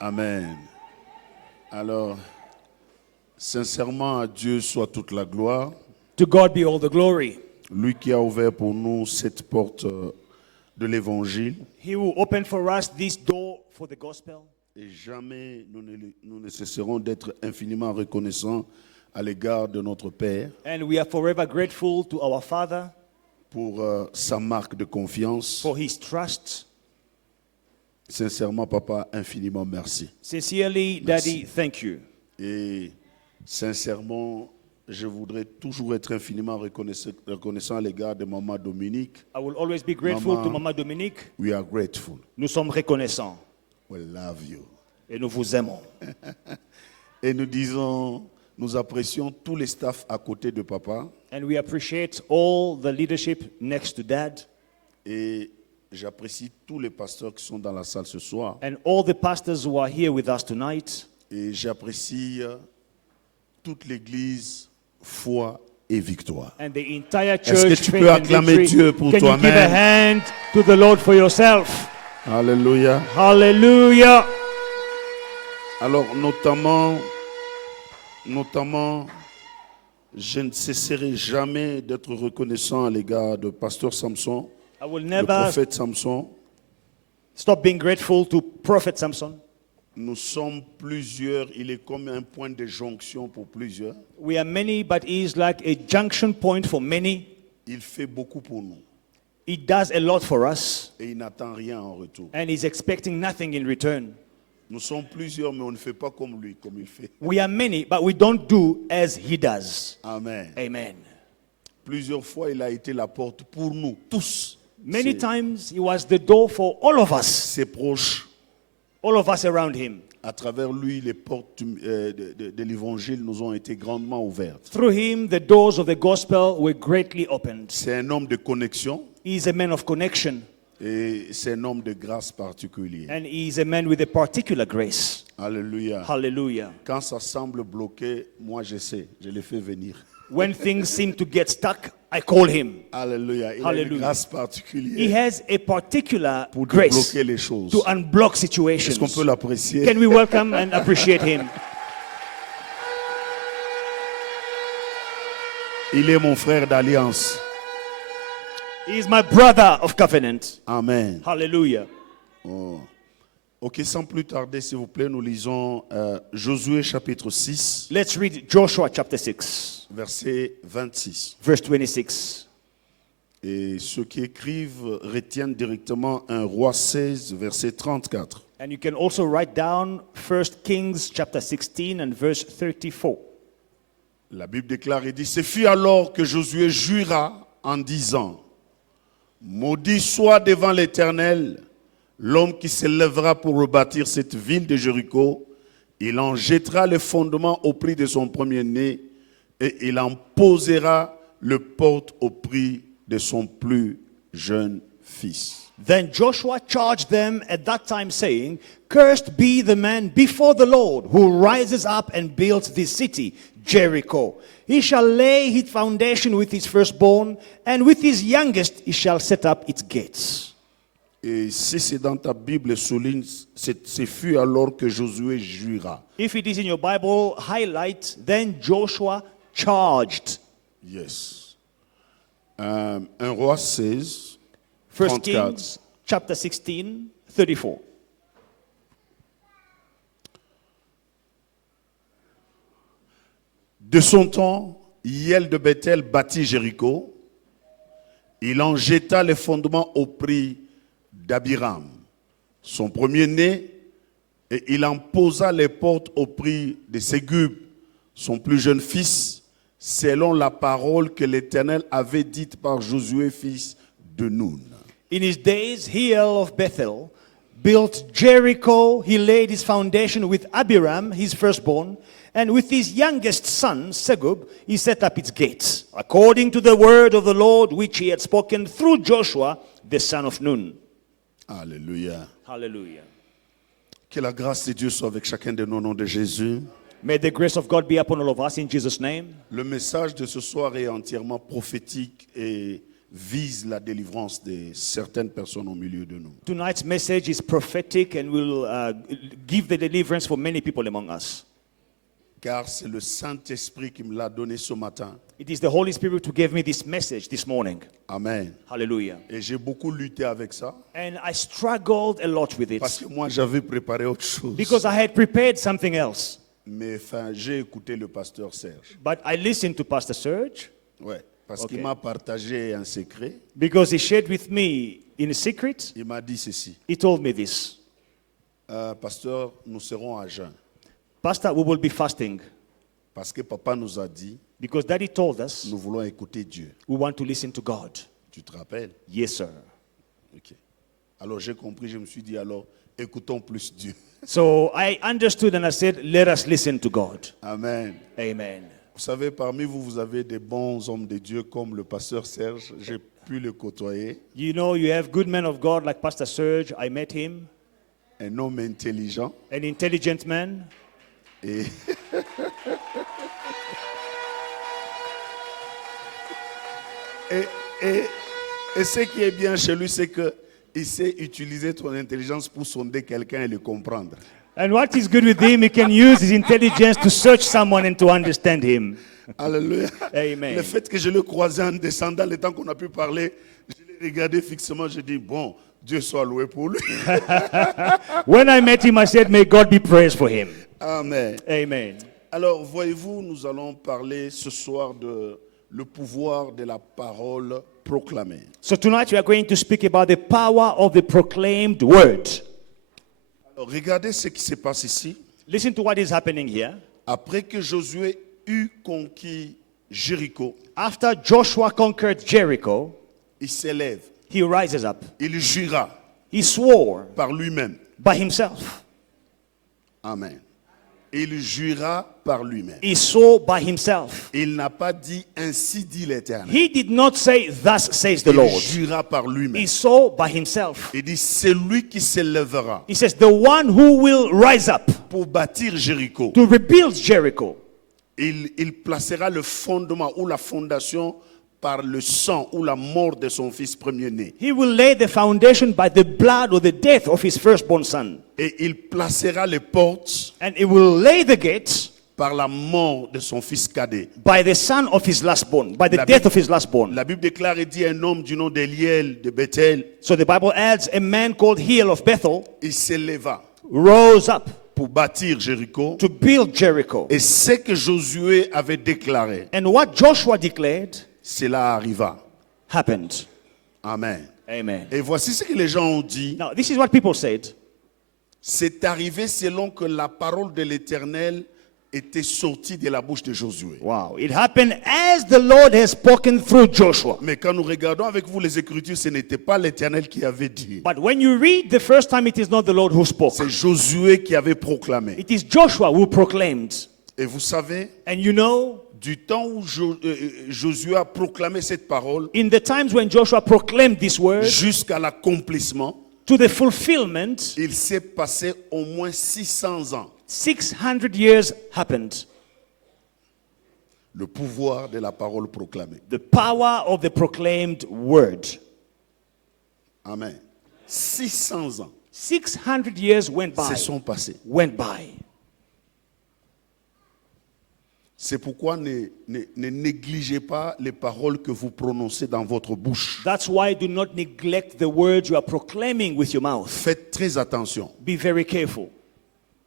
Amen. Alors, sincèrement, à Dieu soit toute la gloire. To God be all the glory. Lui qui a ouvert pour nous cette porte de l'évangile. He will open for us this door for the gospel. Et jamais nous ne cesserons d'être infiniment reconnaissants à l'égard de notre Père. And we are forever grateful to our Father Pour sa marque de confiance. for his trust. Sincèrement, Papa, infiniment merci. Sincerely, Daddy, thank you. Et sincèrement, je voudrais toujours être infiniment reconnaissant à l'égard de Maman Dominique. I will always be grateful Maman. to Mama Dominique. We are grateful. Nous sommes reconnaissants We love you. et nous vous aimons. Et nous apprécions tous les staffs à côté de Papa. And we appreciate all the leadership next to Dad Et j'apprécie tous les pasteurs qui sont dans la salle ce soir. and all the pastors who are here with us tonight. Et j'apprécie toute l'église Foi et Victoire. And the entire Est-ce church. que tu Faith peux and acclamer Victory. Dieu pour Can you give a toi-même? hand to the Lord for yourself? Alléluia. Hallelujah. Alors, notamment, je ne cesserai jamais d'être reconnaissant à l'égard de Pasteur Samson, I will le never prophète Samson. stop being grateful to Prophet Samson. Nous sommes plusieurs, il est comme un point de jonction pour plusieurs. We are many, but he is like a junction point for many. Il fait beaucoup pour nous He does a lot for us, et il n'attend rien en retour. and he's expecting nothing in return. Nous sommes plusieurs, mais on ne fait pas comme lui, comme il fait. We are many, but we don't do as he does. Amen. Amen. Plusieurs fois, il a été la porte pour nous tous. Many Ses- times he was the door for all of us, Ses proches, all of us around him. à travers lui, les portes de l'évangile nous ont été grandement ouvertes. Through him, the doors of the gospel were greatly opened. C'est un homme de connexion He is a man of connection, et c'est un homme de grâce particulière. and he is a man with a particular grace. Alléluia. Hallelujah. Quand ça semble bloqué, moi je sais, je le fais venir. When things seem to get stuck, I call him. Alléluia. Il a une Hallelujah. grâce He particulière has a particular pour grace débloquer les choses. to unblock Est-ce qu'on peut situations. l'apprécier? Can we welcome and appreciate him? Il est mon frère d'alliance. He is my brother of covenant. Amen. Hallelujah. Oh. Ok, sans plus tarder, s'il vous plaît, nous lisons Josué chapitre 6, Let's read Joshua chapter 6, verset 26. verse 26. Et ceux qui écrivent retiennent directement 1 Roi 16, verset 34. And you can also write down 1 Kings chapter 16 and verse 34. La Bible déclare et dit, ce fut alors que Josué jura en disant, maudit soit devant l'Éternel l'homme qui se lèvera pour rebâtir cette ville de Jéricho. Il en jettera les fondements au prix de son premier-né et il en posera le porte au prix de son plus jeune fils. Then Joshua charged them at that time, saying, Cursed be the man before the Lord who rises up and builds this city, Jericho. He shall lay his foundation with his firstborn, and with his youngest he shall set up its gates. Et si c'est dans ta Bible, souligne, ce fut alors que Josué jura. If it is in your Bible, highlight, then Joshua charged. Yes. 1 Roi 16, 1 34. Kings chapter 16, 34. De son temps, Hiel de Bethel bâtit Jéricho. Il en jeta les fondements au prix d'Abiram, son premier-né, et il en posa les portes au prix de Ségub, son plus jeune fils, selon la parole que l'Éternel avait dite par Josué, fils de Nun. In his days, Hiel of Bethel built Jericho. He laid his foundation with Abiram, his firstborn, and with his youngest son, Segub, he set up its gates, according to the word of the Lord which he had spoken through Joshua, the son of Nun. Alléluia. Hallelujah. Que la grâce de Dieu soit avec chacun de nous au nom de Jésus. May the grace of God be upon all of us in Jesus' name. Le message de ce soir est entièrement prophétique et vise la délivrance de certaines personnes au milieu de nous. Tonight's message is prophetic and will give the deliverance for many people among us. Car c'est le Saint-Esprit qui me l'a donné ce matin. It is the Holy Spirit who gave me this message this morning. Amen. Hallelujah. Et j'ai beaucoup lutté avec ça. And I struggled a lot with Parce it que moi, j'avais préparé autre chose. because I had prepared something else. Mais enfin, j'ai écouté le pasteur Serge. But I listened to Pastor Serge Ouais. Parce Ok. qu'il m'a partagé un secret. because he shared with me in secret. Il m'a dit ceci. He told me this. Pasteur, nous serons à jeun. Pastor, we will be fasting Parce que papa nous a dit, because Daddy told us nous voulons écouter Dieu. we want to listen to God. Tu te rappelles? Yes, sir. Ok. Alors j'ai compris, je me suis dit, alors écoutons plus Dieu. So I understood and I said, let us listen to God. Amen. Amen. Vous savez, parmi vous, vous avez des bons hommes de Dieu comme le pasteur Serge. J'ai pu le côtoyer. You know, you have good men of God like Pastor Serge. I met him, Un homme intelligent. an intelligent man. Et, et ce qui est bien chez lui, c'est qu'il sait utiliser ton intelligence pour sonder quelqu'un et le comprendre. And what is good with him, he can use his intelligence to search someone and to understand him. Alléluia. Amen. Le fait que je l'ai croisé en descendant, le temps qu'on a pu parler, je l'ai regardé fixement, j'ai dit, bon, Dieu soit loué pour lui. When I met him, I said, may God be praised for him. Amen. Amen. Alors, voyez-vous, nous allons parler ce soir de le pouvoir de la parole proclamée. So tonight we are going to speak about the power of the proclaimed word. Alors, regardez ce qui se passe ici. Listen to what is happening here. Après que Josué eut conquis Jéricho, After Joshua conquered Jericho, il s'élève, he rises up. il jura He swore par lui-même. by himself. Amen. Il jura par lui-même. He swore by himself. Il n'a pas dit ainsi dit l'Éternel. He did not say, thus says the Il Lord. jura par lui-même. He swore by himself. Il dit c'est lui qui s'élèvera He says, the one who will rise up pour bâtir Jéricho. to rebuild Jericho. Il placera le fondement ou la fondation par le sang ou la mort de son fils premier-né. He will lay the foundation by the blood or the death of his firstborn son. Et il placera les portes And he will lay the gates par la mort de son fils cadet. by the son of his lastborn, by the La death Bible- of his lastborn. La Bible déclare et dit un homme du nom d'Eliel de Bethel, So the Bible adds a man called Hiel of Bethel il s'éleva rose up pour bâtir Jéricho. to build Jericho. Et ce que Josué avait déclaré, And what Joshua declared cela arriva. happened. Amen. Amen. Et voici ce que les gens ont dit. Now, this is what people said. C'est arrivé selon que la parole de l'Éternel était sortie de la bouche de Josué. Wow. It happened as the Lord has spoken through Joshua. Mais quand nous regardons avec vous les Écritures, ce n'était pas l'Éternel qui avait dit. But when you read the first time, it is not the Lord who spoke. C'est Josué qui avait proclamé. It is Joshua who proclaimed. Et vous savez, And you know, du temps où Josué a proclamé cette parole in the times when Joshua proclaimed this word, jusqu'à l'accomplissement, to the fulfillment, il s'est passé au moins 600 ans. 600 years happened. Le pouvoir de la parole proclamée. The power of the proclaimed word. Amen. 600 ans 600 years went by. se sont passés. Went by. C'est pourquoi ne négligez pas les paroles que vous prononcez dans votre bouche. That's why do not neglect the words you are proclaiming with your mouth. Faites très attention. Be very careful.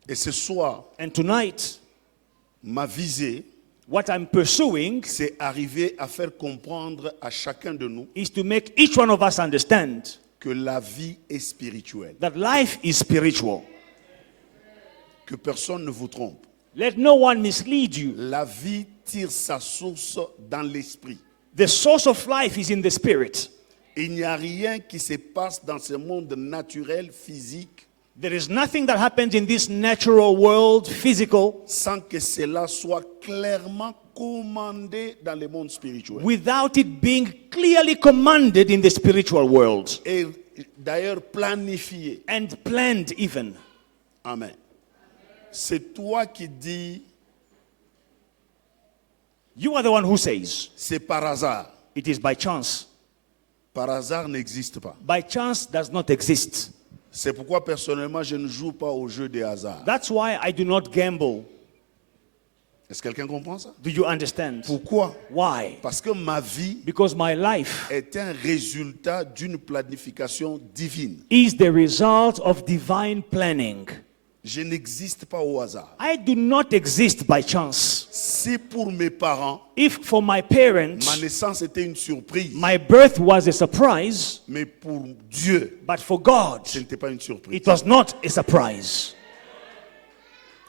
Et ce soir, And tonight, ma visée, what I'm pursuing c'est arriver à faire comprendre à chacun de nous is to make each one of us understand que la vie est spirituelle. that life is spiritual. Que personne ne vous trompe. Let no one mislead you. La vie tire sa source dans l'esprit. The source of life is in the spirit. Il n'y a rien qui se passe dans ce monde naturel, physique, There is nothing that happens in this natural world, physical, sans que cela soit clairement commandé dans le monde spirituel. without it being clearly commanded in the spiritual world Et d'ailleurs planifié. and planned even. Amen. C'est toi qui dis, You are the one who says c'est par hasard. it is by chance. par hasard n'existe pas. By chance does not exist. C'est pourquoi personnellement je ne joue pas au jeu des hasards. That's why I do not gamble. Est-ce que quelqu'un comprend ça? Do you understand? Pourquoi? Why? Parce que ma vie Because my life est un résultat d'une planification divine. is the result of divine planning. Je n'existe pas au hasard. I do not exist by chance. Si pour mes parents, If for my ma parents, naissance était une surprise, my birth was a surprise, mais pour Dieu, but for God, ce n'était pas une surprise. it was not a surprise.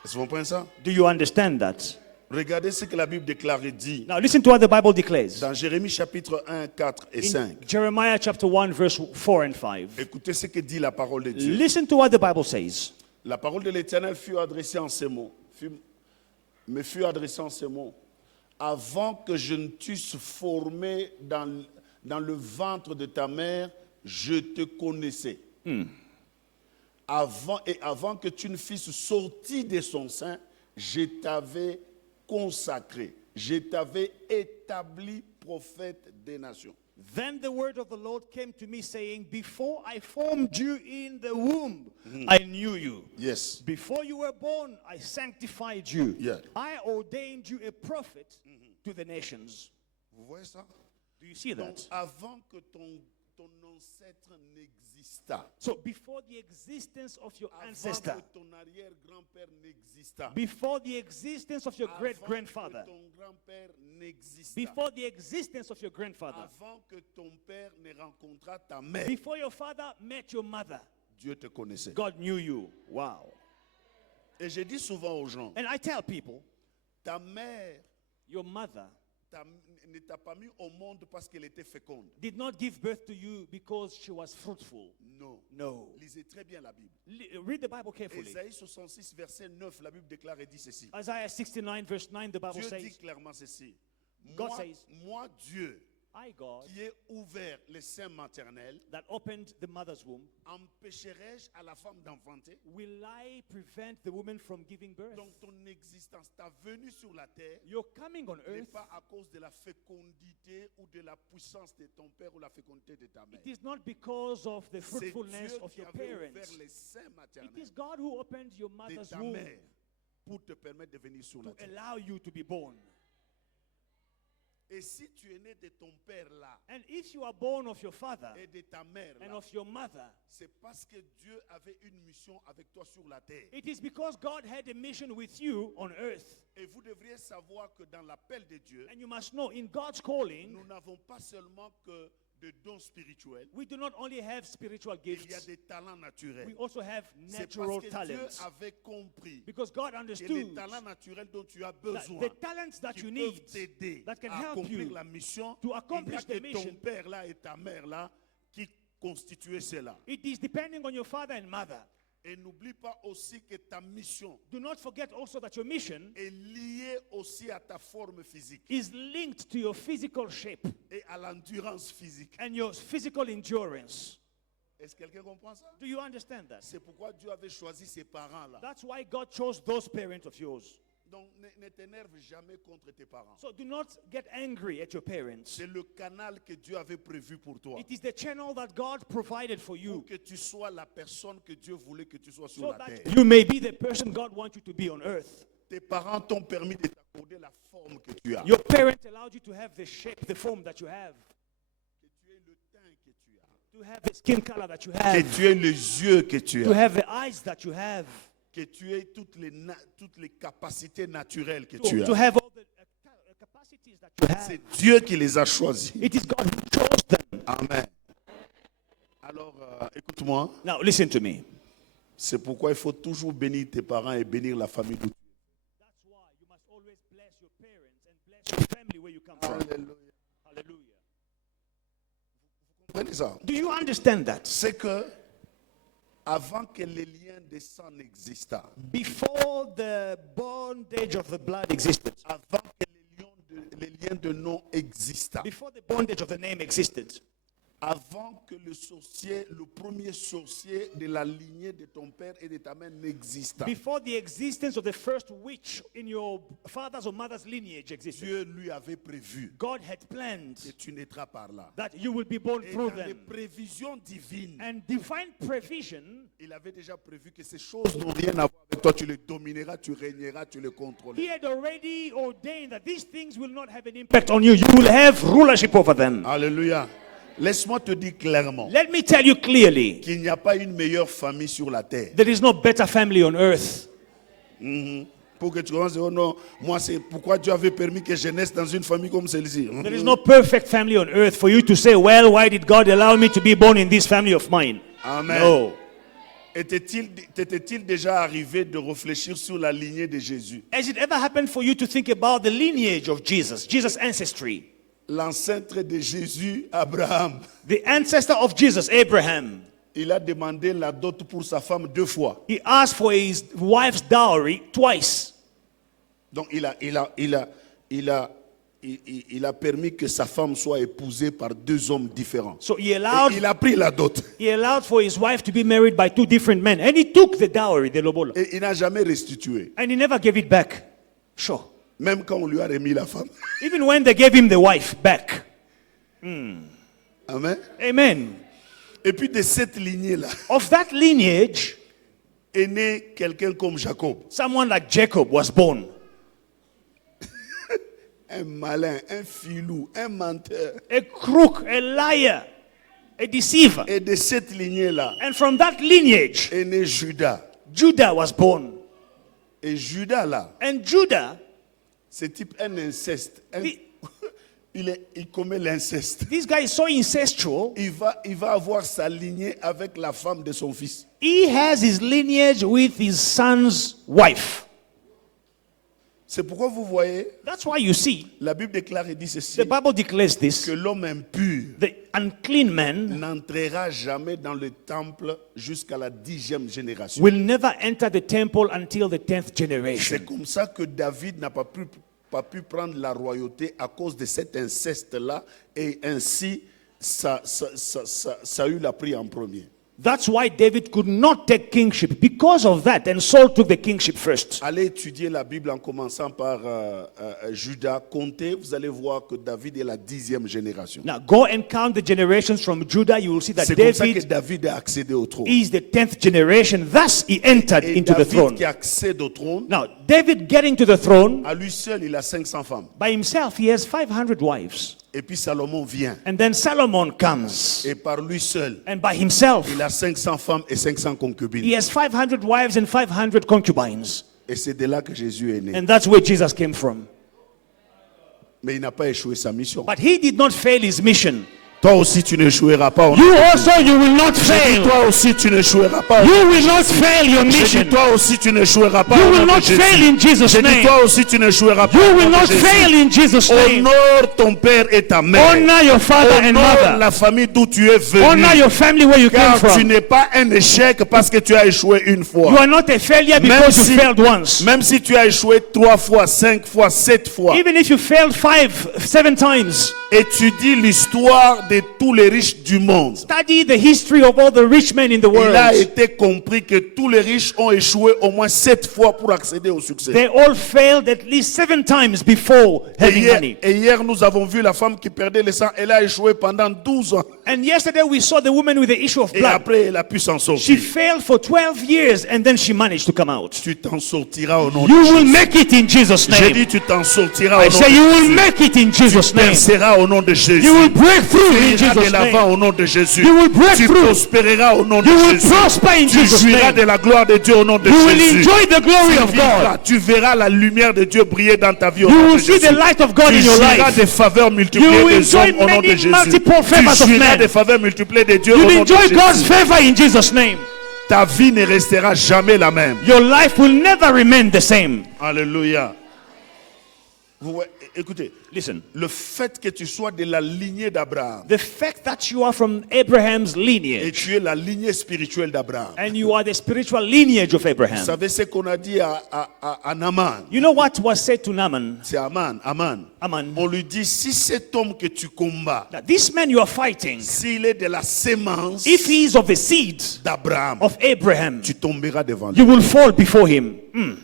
Est-ce que vous comprenez ça? Do you understand that? Regardez ce que la Bible déclare et dit Now listen to what the Bible declares. dans Jérémie chapitre 1, 4 et 5. In Jeremiah chapter 1, verse 4 and 5. Écoutez ce que dit la parole de Dieu. Listen to what the Bible says. La parole de l'Éternel fut adressée en ces mots. Me fut adressée en ces mots. Avant que je ne t'eusse formé dans le ventre de ta mère, je te connaissais. Avant que tu ne fisses sorti de son sein, je t'avais consacré. Je t'avais établi prophète des nations. Then the word of the Lord came to me saying, before I formed you in the womb, I knew you. Yes. Before you were born, I sanctified you. Yeah. I ordained you a prophet to the nations. Vous voyez ça? Do you see Donc, that? avant que ton ancêtre n'existât, So before the existence of your avant ancestor, que ton arrière-grand-père n'existât, before the existence of your great-grandfather, avant que ton grand-père n'existât, before the existence of your grandfather, avant que ton père ne rencontrât ta mère, before your father met your mother, Dieu te connaissait. God knew you. Wow. Et je dis souvent aux gens, And I tell people, ta mère your mother ne t'a pas mis au monde parce qu'elle était féconde. did not give birth to you because she was fruitful. Non. No. Lisez très bien la Bible. Read the Bible carefully. Ésaïe 66, verset 9, la Bible déclare et dit ceci. Isaiah 69, verse 9, the Bible Dieu dit says, clairement ceci. God Moi, says, moi, Dieu, I, God, qui ai ouvert les seins maternels, that opened the mother's womb, empêcherai-je à la femme d'enfanter? will I prevent the woman from giving birth? Donc ton existence, ta venue sur la terre, Your coming on n'est earth, pas à cause de la fécondité ou de la puissance de ton père ou la fécondité de ta mère. it is not because of the C'est fruitfulness Dieu of qui your avait parents. ouvert les seins It maternels is God who opened your de mother's ta womb mère pour te permettre de venir sur la to terre. allow you to be born. Et si tu es né de ton père là And if you are born of your father et de ta mère and là, of your mother, c'est parce que Dieu avait une mission avec toi sur la terre. it is because God had a mission with you on earth. Et vous devriez savoir que dans l'appel de Dieu, And you must know, in God's calling, nous n'avons pas seulement que de dons spirituels, we do not only have spiritual il y a gifts, des talents naturels. we also have C'est natural parce que talents. Dieu avait compris Because God que les understood talents naturels dont tu as that besoin, the talents that qui you peuvent need, t'aider that can à help accomplir you la mission, to il n'y a accomplish que the ton mission, père là et ta mère là qui constituaient cela. it is depending on your father and mother. Et n'oublie pas aussi que ta mission Do not forget also that your mission est liée aussi à ta forme physique is linked to your physical shape et à l'endurance physique. and your physical endurance. Est-ce que quelqu'un comprend ça? Do you understand that? C'est pourquoi Dieu avait choisi ses parents là. That's why God chose those parents of yours. Donc ne t'énerve jamais contre tes parents. So do not get angry at your parents. C'est le canal que Dieu avait prévu pour toi. It is the channel that God provided for Pour you que tu sois la personne que Dieu voulait que tu sois sur so la that terre. you may be the person God wants you to be on earth. Tes parents t'ont permis de t'accorder la forme que tu as. Your parents allowed you to have the shape, the form that you have, Que tu aies le teint que tu as. to have the skin color that you Que have, tu aies les yeux que tu to as. have the eyes that you have, Que tu aies toutes les capacités naturelles que to, tu to as. have all the capacities that you have. C'est Dieu qui les a choisis. It is God who chose them. Amen. Alors, écoute-moi. Now listen to me. C'est pourquoi il faut toujours bénir tes parents et bénir la famille d'où tu That's why you must always bless your parents and bless your family where you come es. from. Alléluia. Hallelujah. Vous comprenez ça? Do you understand that? C'est que avant que les liens de sang n'existent, Before the bondage of the blood existed, avant que les liens de nom existent, before the bondage of the name existed, avant que le premier sorcier de la lignée de ton père et de ta mère n'exista. Before the existence of the first witch in your father's or mother's lineage existed, Dieu lui avait prévu God had planned que tu naîtras par là. that you will be born Et through dans les them. prévisions divines, And divine provision, il avait déjà prévu que ces choses n'ont rien à voir avec toi. Tu les domineras, tu régneras, tu les He contrôleras. had already ordained that these things will not have an impact on you. You will have rulership over them. Alléluia. Laisse-moi te dire clairement Let me tell you clearly, qu'il n'y a pas une meilleure famille sur la terre. there is no better family on earth. Pour que tu commences à dire, oh non, moi c'est pourquoi Dieu avait permis que je naisse dans une famille comme celle-ci. There is no perfect family on earth for you to say, well, why did God allow me to be born in this family of mine? Amen. No. T'était-il déjà arrivé de réfléchir sur la lignée de Jésus? Has it ever happened for you to think about the lineage of Jesus, Jesus' ancestry? L'ancêtre de Jésus, Abraham, The ancestor of Jesus, Abraham, il a demandé la dot pour sa femme 2 fois. he asked for his wife's dowry twice. Donc il a permis que sa femme soit épousée par 2 hommes différents. So Et il a pris la dot. he allowed for his wife to be married by 2 different men. And he took the dowry, the lobola. Et il n'a jamais restitué. And he never gave it back. Sure. Même quand on lui a remis la femme. Even when they gave him the wife back. Amen. Amen. Et puis de cette lignée-là Of that lineage, est né quelqu'un comme Jacob. someone like Jacob was born. Un malin, un filou, un menteur. A crook, a liar, a deceiver. Et de cette lignée-là And from that lineage, est né Judas. Judah was born. Et Judas là, And Judah, c'est type un inceste. The- Il commet l'inceste. this guy is so incestual. Il va avoir sa lignée avec la femme de son fils. He has his lineage with his son's wife. C'est pourquoi vous voyez, That's why you see, la Bible déclare et dit ceci, the Bible declares this. que l'homme impur The unclean man n'entrera jamais dans le temple jusqu'à la 10e génération. will never enter the temple until the 10th C'est generation. comme ça que David n'a pas pu prendre la royauté à cause de cet inceste-là, et ainsi Saül a pris en premier. That's why David could not take kingship. Because of that, and Saul took the kingship first. Allez étudier la Bible en commençant par Judas. Comptez, vous allez voir que David est la 10e génération. Now, go and count the generations from Judah. You will see that C'est comme ça que David David a accédé au trône. is the 10th generation. Thus, he entered Et into the David throne. qui accède au trône, Now, David getting to the throne, à lui seul, il a 500 femmes. by himself, he has 500 wives. Et puis Salomon vient. And then Solomon comes. Et par lui seul, And by himself, il a 500 femmes et 500 he concubines. has 500 wives and 500 concubines. Et c'est de là que Jésus est né. And that's where Jesus came from. Mais il n'a pas échoué sa mission. But he did not fail his mission. Toi aussi, tu n'échoueras pas. You also, you will not J'ai dit, fail. toi aussi, tu n'échoueras pas. You will not fail your J'ai dit, mission. toi aussi, tu n'échoueras pas. You au will nom de not Jésus. fail in Jesus' J'ai dit, name. toi aussi, tu n'échoueras pas. You au will nom de not Jésus. fail in Jesus' name. Honore ton père et ta mère. Honor your father and Honore mother. la famille d'où tu es venu. Honor your family where you came Car tu from. n'es pas un échec parce que tu as échoué une You fois. are not a failure because you failed once. Même si tu as échoué 3 fois, 5 fois, 7 fois, Even if you failed 5, 7 times, étudie l'histoire de tous les riches du monde. study the history of all the rich men in the Il a world. été compris que tous les riches ont échoué au moins 7 fois pour accéder au succès. They all failed at least 7 times before having money. Et hier, nous avons vu la femme qui perdait le sang. Elle a échoué pendant 12 ans. And yesterday we saw the woman with the issue of Et blood. après, elle a pu s'en She sortir. failed for 12 years and then she managed to come out. Tu t'en sortiras au nom de You will Jésus. make it in Jesus' J'ai name. dit, tu t'en sortiras I au nom say de you will Jésus. make it in Jesus' name. Perceras au nom de Jésus. You will break through in Tu iras de Jesus' l'avant name. au nom de Jésus. You will break Tu through. prospéreras au nom de You will Jésus. prosper in Tu Jesus' jouiras name. de la gloire de Dieu au nom de You will Jésus. enjoy the glory Tu of vivras, God. tu verras la lumière de Dieu briller dans ta vie au You nom de will see Jésus. the light of God Tu in your jouiras life. des faveurs multipliées You will des enjoy hommes au nom de many Jésus. multiple Tu favors of jouiras men. des faveurs multipliées de Dieu au You will nom de enjoy God's Jésus. favor in Jesus' name. Ta vie ne restera jamais la même. Your life will never remain the same. Alléluia. Écoutez, Listen. le fait que tu sois de la lignée d'Abraham The fact that you are from Abraham's et lineage tu es la lignée spirituelle d'Abraham. and you are the spiritual lineage of Vous Abraham. savez ce qu'on a dit à Naaman? You know what was said to Naaman? C'est Aman. Aman. On lui dit, si cet homme que tu combats, That this man you are fighting, s'il est de la sémence if he is of the seed d'Abraham, of Abraham, tu tomberas devant lui. you will fall before him.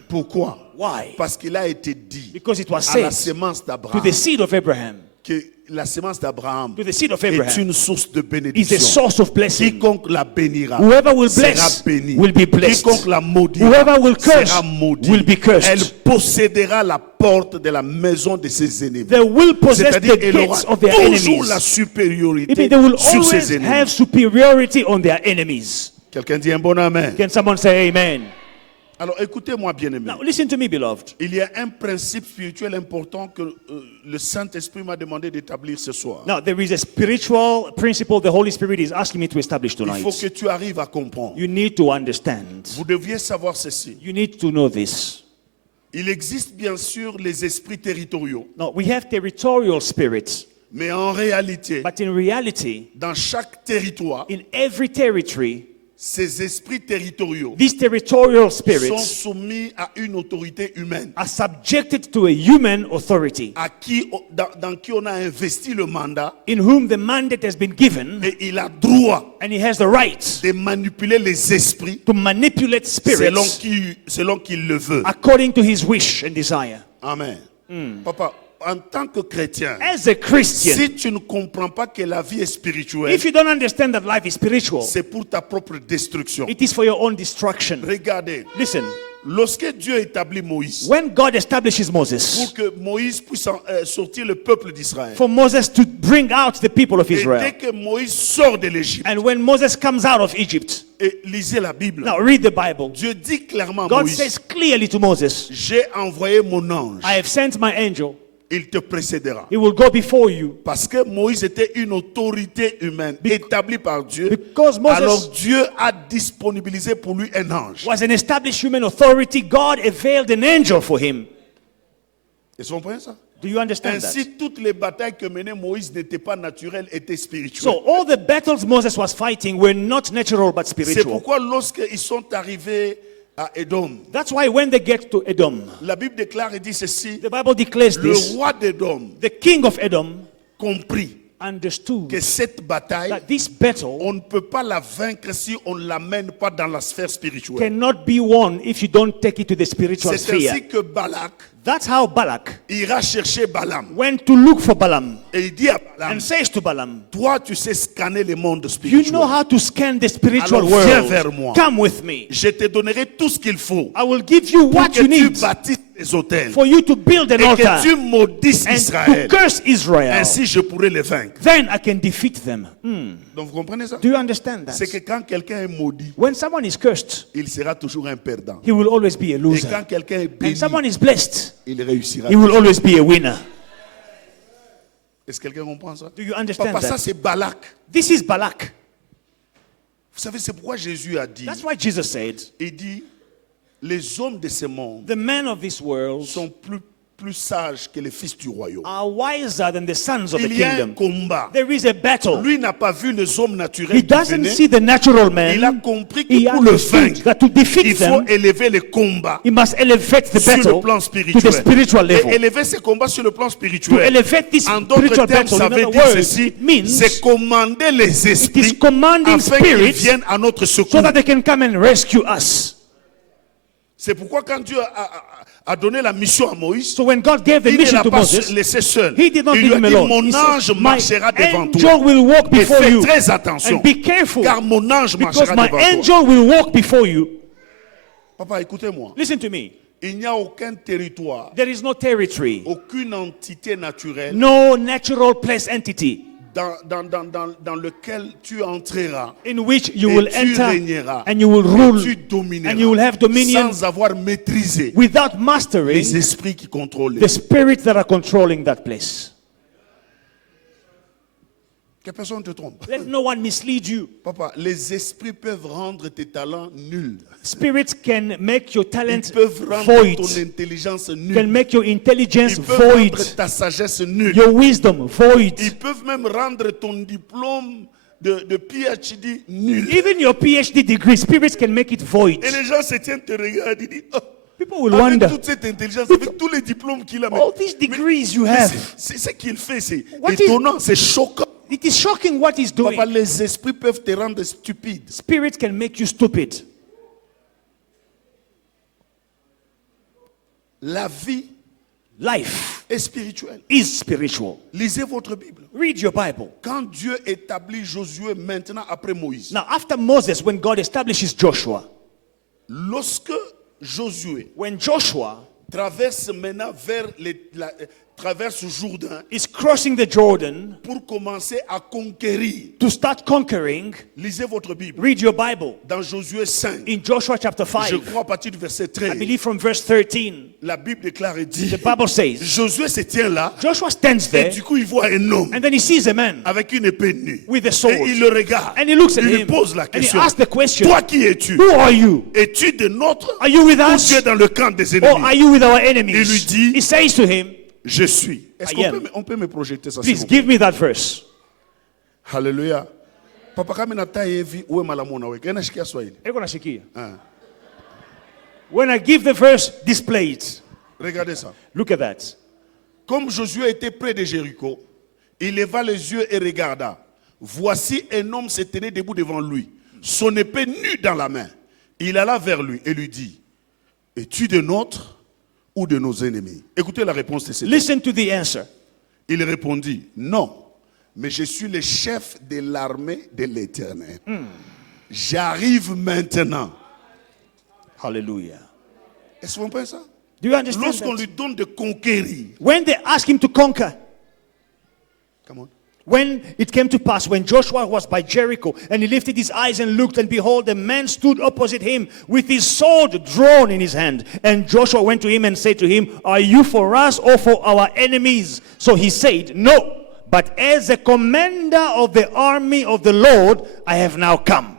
Pourquoi? Why? Parce qu'il a été dit Because it was à la said sémence to d'Abraham the seed of Abraham, que la sémence d'Abraham to the seed of est Abraham, une source de is a bénédiction. source of blessing. Quiconque la bénira Whoever will sera bless béni. will be blessed. Quiconque la maudira Whoever will curse sera maudit. will be cursed. Elle possédera la porte de la maison de ses ennemis. They will possess C'est-à-dire the elle aura gates of their toujours enemies. la supériorité It means they will sur always ses ennemis. have superiority on their enemies. Quelqu'un dit un bon amen. Can someone say amen? Alors écoutez-moi bien aimé. Now listen to me, beloved. Il y a un principe spirituel important que le Saint-Esprit m'a demandé d'établir ce soir. Now there is a spiritual principle the Holy Spirit is asking me to establish Il faut tonight. que tu arrives à comprendre. You need to understand. Vous deviez savoir ceci. You need to know this. Il existe bien sûr les esprits territoriaux, Now we have territorial spirits, mais en réalité, but in reality, dans chaque territoire, in every territory, ces esprits territoriaux these territorial sont spirits soumis à une autorité humaine, are subjected to a human authority dans qui on a investi le mandat, in whom the mandate has been given, et il a droit and he has the right de manipuler les esprits to manipulate spirits selon qu'il le veut. according to his wish and desire. Amen. Papa, en tant que chrétien, As a Christian, si tu ne comprends pas que la vie est spirituelle, if you don't understand that life is spiritual, c'est pour ta propre destruction. it is for your own destruction. Regardez, Listen, lorsque Dieu établit Moïse, when God establishes Moses, pour que Moïse puisse sortir le peuple d'Israël, for Moses to bring out the people of et Israel, dès que Moïse sort de l'Égypte, and when Moses comes out of Egypt, et lisez la Bible, now read the Bible. Dieu dit clairement à God Moïse, says clearly to Moses, j'ai envoyé mon ange, I have sent my angel. il te précédera. He will go before you. Parce que Moïse était une autorité humaine établie par Dieu. Because Moses Alors Dieu a disponibilisé pour lui un ange. was an established human authority, God availed an angel for him. Est-ce que vous comprenez ça? Do you understand that? Ainsi, toutes les batailles que menait Moïse n'étaient pas naturelles, étaient spirituelles. So all the battles Moses was fighting were not natural but C'est spiritual. pourquoi lorsqu'ils sont arrivés à Édom, That's why when they get to Edom, la Bible déclare et dit ceci, the Bible declares le this. roi d'Édom The king of Edom comprit understood que cette bataille, that this battle on ne peut pas la vaincre si on ne l'amène pas dans la sphère spirituelle. cannot be won if you don't take it to the spiritual C'est sphere. ainsi que Balak That's how Balak ira chercher Balaam. went to look for Balaam Et il dit à Balaam, and says to Balaam, toi tu sais scanner le monde you spirituel. know how to scan the spiritual Alors, viens world. vers moi. Come with me. Je te donnerai tout ce qu'il faut I will give you pour what que you tu need bâtisses les hôtels for you to build an et altar que tu maudisses and Israël. to curse Israel. Ainsi je pourrai les vaincre. Then I can defeat them. Donc vous comprenez ça? Do you understand that? C'est que quand quelqu'un est maudit, When someone is cursed, il sera toujours un perdant. he will always be a Et loser. quand quelqu'un est And béni, someone is blessed, il réussira. he will always be a winner. Est-ce que quelqu'un comprend ça? Do you understand Papa, ça that? c'est Balak. This is Balak. Vous savez, c'est pourquoi Jésus a dit, That's why Jesus said, il dit, les hommes de ce monde the men of this world sont plus sages que les fils du royaume. are wiser than the sons of the Il y a un kingdom. combat. There is a battle. Lui n'a pas vu les hommes naturels He qui doesn't venaient. see the natural Il a man. compris He que pour le understood vaincre, that to defeat il faut them, élever les combats he must elevate the sur le battle plan to spirituel. the spiritual Et level. élever ces combats sur le plan To spirituel. elevate this En d'autres spiritual termes, battle, ça in veut other dire words, ceci, it means c'est commander les it is esprits commanding afin qu'ils spirits viennent à notre so secours. that they can come and rescue us. C'est pourquoi quand Dieu a donné la mission à Moïse, So when God gave the il ne mission l'a to pas Moses, laissé seul. he did not Il leave lui a him dit, alone. mon He ange said, my marchera devant angel toi. will walk Et before fais you. très attention, And be careful, car mon ange because marchera my devant toi. angel will walk before you. Papa, écoutez-moi. Listen to me. Il n'y a aucun territoire, There is no territory, aucune entité naturelle no natural place entity dans lequel tu entreras in which you et will tu enter régneras and you will et rule tu domineras and you will have dominion sans avoir maîtrisé without mastering les esprits qui contrôlent. the spirits that are controlling that place. Que personne ne te trompe. Let no one mislead you. Papa, les esprits peuvent rendre tes talents nuls. Spirits can make your Ils talent peuvent rendre void, ton intelligence can nulle. make your intelligence Ils peuvent void, rendre ta sagesse nulle. your wisdom void. Ils peuvent même rendre ton diplôme de PhD nul. Even your PhD degree, spirits can make it void. Et les gens se tiennent, te regardent, ils disent, oh, People will avec wonder, toute cette intelligence, avec tous les diplômes qu'il a, all these degrees you mais have. c'est ce qu'il fait, c'est What étonnant, c'est choquant. It is shocking what he's doing. Papa, les esprits peuvent te rendre stupide. Spirits can make you stupid. La vie Life est spirituelle. is spiritual. Lisez votre Bible. Read your Bible. Quand Dieu établit Josué maintenant après Moïse, Now, after Moses, when God establishes Joshua, lorsque Josué when Joshua traverse maintenant vers traverse Jourdain is crossing the Jordan pour commencer à conquérir, to start conquering, lisez votre Bible. read your Bible. Dans Josué 5, In Joshua chapter je 5, crois à partir du verset I 13, believe from verse 13, la Bible déclare et dit, the Bible says, Josué se tient là, Joshua stands et there, du coup il voit un homme and then he sees a man avec une épée nue. with a sword, Et il le regarde. and he looks at Il lui him, pose la and he question. asks the question, Toi qui es-tu? who are you? Es-tu de notre Are you with ou us, tu es dans le camp des or are ennemis? you with our Il lui enemies? dit, He says to him, je suis. Est-ce I qu'on am. on peut me projeter ça, s'il please vous plaît? give me that verse. Hallelujah. Papa kama nata hivi uwe malamuna weke. Ena shikia Swahili. Eko nashikia. Ah. When I give the verse, display it. Regardez ça. Look at that. Comme Josué était près de Jéricho, il leva les yeux et regarda. Voici un homme se tenait debout devant lui, son épée nue dans la main. Il alla vers lui et lui dit, es-tu de notre ou de nos ennemis? Écoutez la réponse de cet homme. Listen to the answer. Il répondit, non, mais je suis le chef de l'armée de l'Éternel. J'arrive maintenant. Hallelujah. Est-ce que vous comprenez ça? Do you understand Lorsqu'on that? lui donne de conquérir, When they asked him to conquer, come on. when it came to pass, when Joshua was by Jericho, and he lifted his eyes and looked, and behold, a man stood opposite him with his sword drawn in his hand. And Joshua went to him and said to him, are you for us or for our enemies? So he said, no, but as a commander of the army of the Lord, I have now come.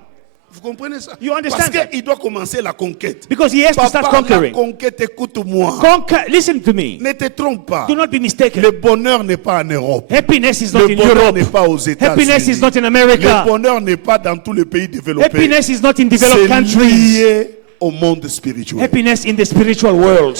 Vous comprenez ça? You understand Parce that? qu'il doit commencer la conquête. Because he has to start Papa, conquering. la conquête, écoute-moi. Conquer, listen to me. Ne te trompe pas. Do not be mistaken. Le bonheur n'est pas en Europe. Happiness is not Le in bonheur Europe. n'est pas aux États-Unis. Happiness is not in Le America. bonheur n'est pas dans tous les pays développés. Happiness is not in developed C'est countries. lié au monde spirituel. Happiness in the spiritual world.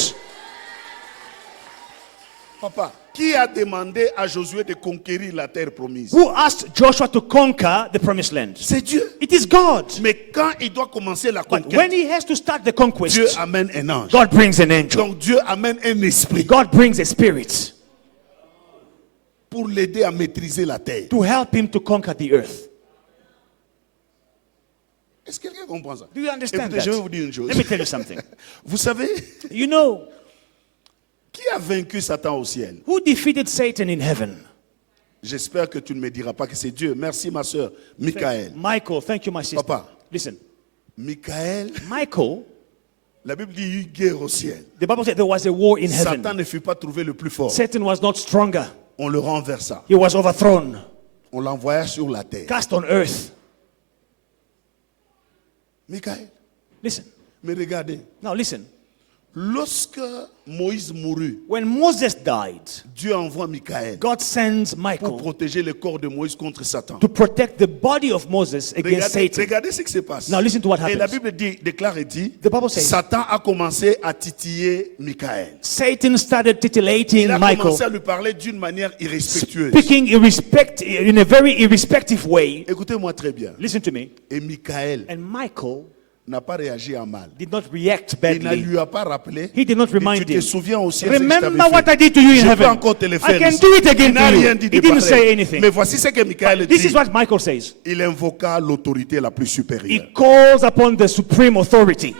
Papa, qui a demandé à Josué de conquérir la terre promise? Who asked Joshua to conquer the promised land? C'est Dieu. It is God. Mais quand il doit commencer la But when conquête, he has to start the Dieu conquest, amène un ange. God brings an angel. Donc Dieu amène un esprit God brings a spirit pour l'aider à maîtriser la terre. to help him to conquer the earth. Est-ce que quelqu'un comprend ça? Do you understand Écoutez, je vais that? vous dire une chose. Let me tell you something. Vous savez, You know, qui a vaincu Satan au ciel? who defeated Satan in heaven? J'espère que tu ne me diras pas que c'est Dieu. Merci ma soeur, Michael. Michael, thank you, my sister. Papa. Listen, Michael, Michael, la Bible dit il y a eu guerre au ciel. the Bible said there was a war in heaven. Satan ne fut pas trouvé le plus fort. Satan was not stronger. On le renversa. He was overthrown, On l'envoya sur la terre. cast on earth. Michael, Listen, mais regardez. now listen. Lorsque Moïse mourut, When Moses died, Dieu envoie Michael God sends pour Michael protéger le corps de Moïse contre Satan. to protect the body of Moses against Regardez, Satan. regardez ce qui se passe. Now listen to what Et la happens. Bible déclare et dit, The Bible says Satan a commencé à titiller Michael. Satan started titillating Il a Michael, commencé à lui parler d'une manière irrespectueuse. speaking in a very irrespective way. Écoutez-moi très bien. Listen to me. Et Michael And Michael n'a pas réagi en mal. did not react Il ne badly. lui a pas rappelé. He did not Tu remind te him. souviens aussi de ce que je Remember t'avais what fait. I did to you in Je peux heaven. encore te le faire I can ici. do it Il again n'a to rien you. dit He de didn't pareil. say anything. Mais voici ce que Michael This is dit. what Michael says. Il invoqua l'autorité la plus He supérieure. calls upon the supreme authority.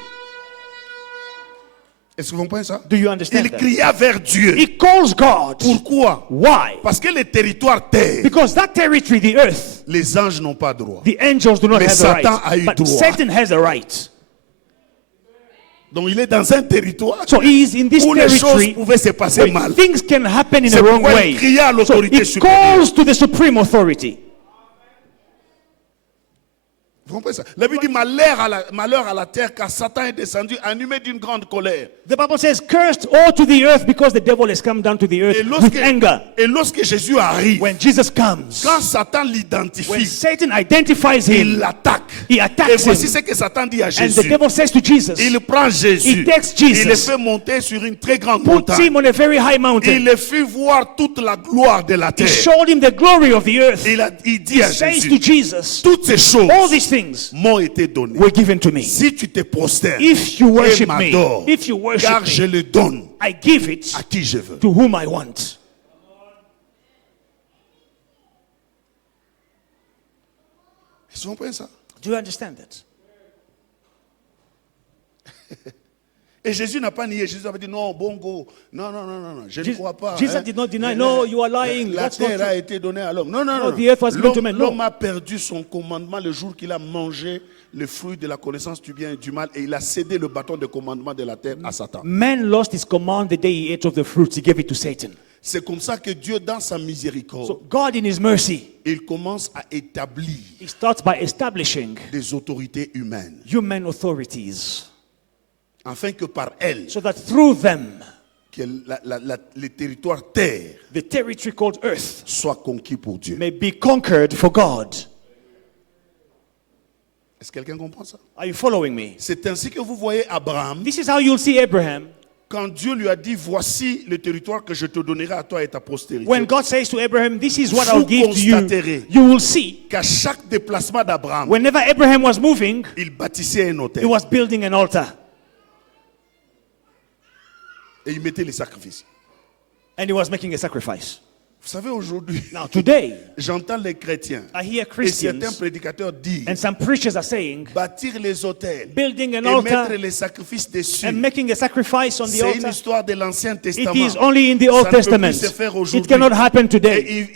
Est-ce que vous comprenez ça? Do you understand Il that? cria vers Dieu. He calls God. Pourquoi? Why? Parce que les territoires terre, Because that territory, the earth, les anges n'ont pas droit. the angels do not Mais have the Satan a eu right. But droit. Satan has a right. Donc il est dans un territoire So he is in this où les choses territory pouvaient se passer where mal. things can happen in C'est a wrong pourquoi way. il cria à So l'autorité he supérieure. calls to the supreme authority. Vous comprenez ça? La Bible dit malheur à la terre car Satan est descendu animé d'une grande colère. The Bible says, cursed all to the earth because the devil has come down to the earth with anger. Et lorsque Jésus arrive, When Jesus comes, quand Satan when l'identifie, Satan identifies il him, l'attaque. he Et attacks voici him. ce que Satan dit à And the Jésus. devil says to Jesus, Il prend Jésus, He takes il le Jesus, fait monter sur une très grande puts montagne. him on a very high Il mountain. le fait voir toute la gloire de la He terre. showed him the glory of the earth. Il dit He à says Jésus, to Jesus, toutes ces choses all these things m'ont été données. were given to me. Si tu te prosternes If you et worship me, m'adores, if you worship car me, je le donne I give it à qui je veux. to whom I want. Ils ont pris ça. Do you understand that? Et Jésus n'a pas nié. Jésus avait dit non, bongo. Non, je ne crois pas. Jesus did not deny, no, you are lying. La That's not terre a true. été donnée à l'homme. Non, No, the earth was given to man. No. L'homme a perdu son commandement le jour qu'il a mangé le fruit de la connaissance du bien et du mal et il a cédé le bâton de commandement de la terre à Satan. Man lost his command the day he ate of the fruits. He gave it to Satan. C'est comme ça que Dieu, dans sa miséricorde, So God in his mercy, il commence à établir he starts by establishing des autorités humaines, human authorities afin que par elles, so that through them, que les territoires terre the territory called earth soient conquis pour Dieu. may be conquered for God. Est-ce que quelqu'un comprend ça? Are you following me? C'est ainsi que vous voyez Abraham, This is how you'll see Abraham. quand Dieu lui a dit, voici le territoire que je te donnerai à toi et ta postérité. When God says to Abraham, this is what Vous I'll give to you, constaterez you will see, qu'à chaque déplacement d'Abraham, whenever Abraham was moving, il bâtissait un autel he was building an altar. et il mettait les sacrifices. And he was making a sacrifice. Vous savez, aujourd'hui, Now today, j'entends les chrétiens I hear et certains Christians prédicateurs dire and some preachers are saying, bâtir les autels building an et altar mettre les sacrifices dessus. and making a sacrifice on the C'est une altar. histoire de l'Ancien It Testament. is only in the Ça Old ne peut plus Testament. se faire It aujourd'hui. cannot happen Et today.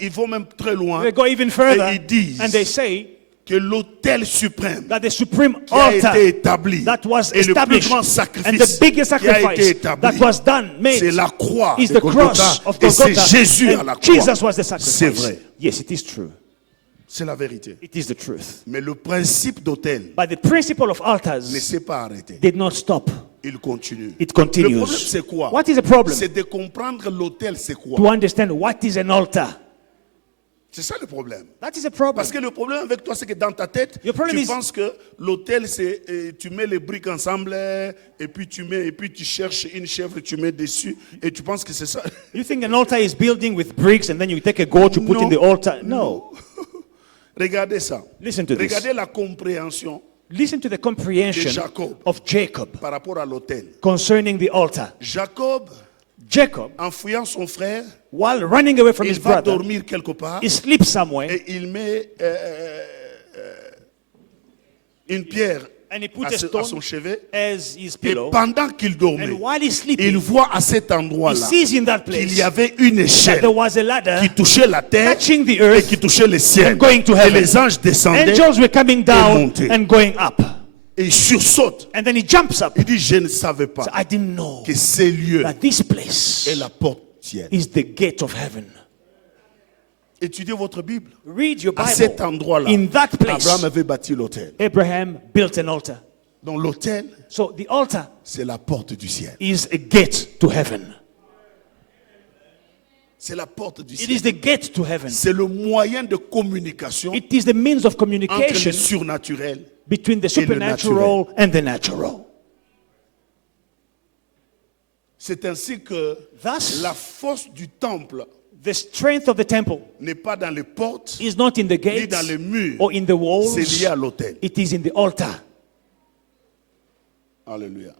ils vont même très loin They go even further et ils disent and they say que l'autel suprême that the supreme qui a altar été établi that was et le plus established grand and sacrifice the biggest qui a été sacrifice établi, that was done, c'est made, la croix is de the Golgotha cross of et c'est Golgotha. Jésus à la And croix. Jesus was the C'est sacrifice. vrai, Yes, it is true. c'est la vérité. It is the truth. Mais le principe d'autel But the principle of ne altars s'est pas arrêté. did not stop. Il continue. It Le continues. problème c'est quoi? What is the problem? C'est de comprendre l'autel c'est quoi. To understand what is an altar. C'est ça le problème. That is a problem. Parce que le problème avec toi, c'est que dans ta tête, Your problem tu is- penses que l'autel, c'est tu mets les briques ensemble et puis tu cherches une chèvre, tu mets dessus et tu penses que c'est ça. You think an altar is building with bricks and then you take a goat to put in the altar? No. Regardez ça. Listen to this. Regardez la compréhension Listen to the de comprehension Jacob of Jacob par rapport à l'autel. concerning the altar. Jacob, Jacob, en fuyant son frère, while running away from il his va brother, dormir quelque part he sleeps somewhere et il met une pierre and he put à a son stone chevet. as his Et pillow. pendant qu'il dormait, And while he's il sleeping, voit à cet he endroit-là sees in that qu'il place y avait une that échelle there was a ladder qui touchait la terre touching the et earth qui touchait le ciel. and going to Et heaven. les anges descendaient Angels were coming down montaient. and going up. et il sursaute. And then he jumps up. Il dit, je ne savais pas So I didn't know que ces lieux that this place est la porte ciel. is the gate of heaven. Étudiez votre Bible. Read your À cet Bible. endroit-là, In that place, Abraham avait bâti l'autel. Abraham built an altar. Donc l'autel, So the altar c'est la porte du ciel. is a gate to heaven. C'est la porte du It is ciel. the gate to heaven. C'est le moyen de communication It is the means of entre le communication surnaturel. between the supernatural and the natural. C'est ainsi que Thus, la force du temple the strength of the temple n'est pas dans les portes is not in the ni gates dans les murs. or in the walls. C'est lié à l'autel. It is in the altar. Alléluia.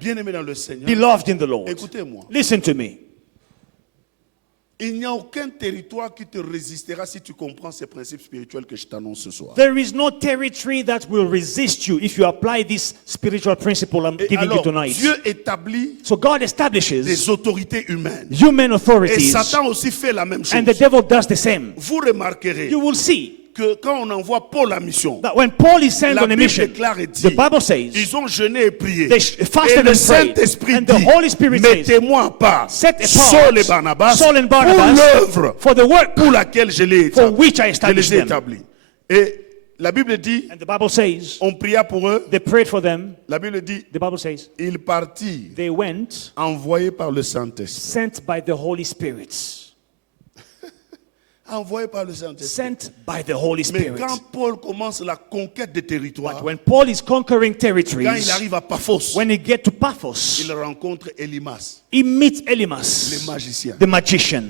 Bien-aimé dans le Seigneur, Beloved in the Lord, écoutez-moi. listen to me. Il n'y a aucun territoire qui te résistera si tu comprends ces principes spirituels que je t'annonce ce soir. There is no territory that will resist you if you apply this spiritual principle I'm Et giving you alors, tonight. Dieu établit So God establishes des autorités humaines. human Et authorities, Satan aussi fait la même chose. and the devil does the same. Vous remarquerez You will see que quand on envoie Paul à mission, that when Paul is sent la on a Bible mission, déclare et dit, the Bible says, ils ont jeûné et prié. they Et fasted le and prayed, Saint-Esprit and the dit, Holy Spirit says, mettez-moi à part set apart Saul et Barnabas Saul and pour Barnabas l'œuvre for the work pour laquelle je les for which I établis. established them. Et La Bible dit, And the Bible says, on pria pour eux. they prayed for them. La Bible dit, The Bible says, ils partirent, they went, envoyés par le Saint-Esprit. sent by the Holy Spirit. Envoyés par le Saint-Esprit. Sent by the Holy Mais Spirit. quand Paul commence la conquête des territoires, But when Paul is conquering quand il territories, arrive à Paphos, when he gets to Paphos, il rencontre Elimas, he meets le Elimas, magicien. the magician.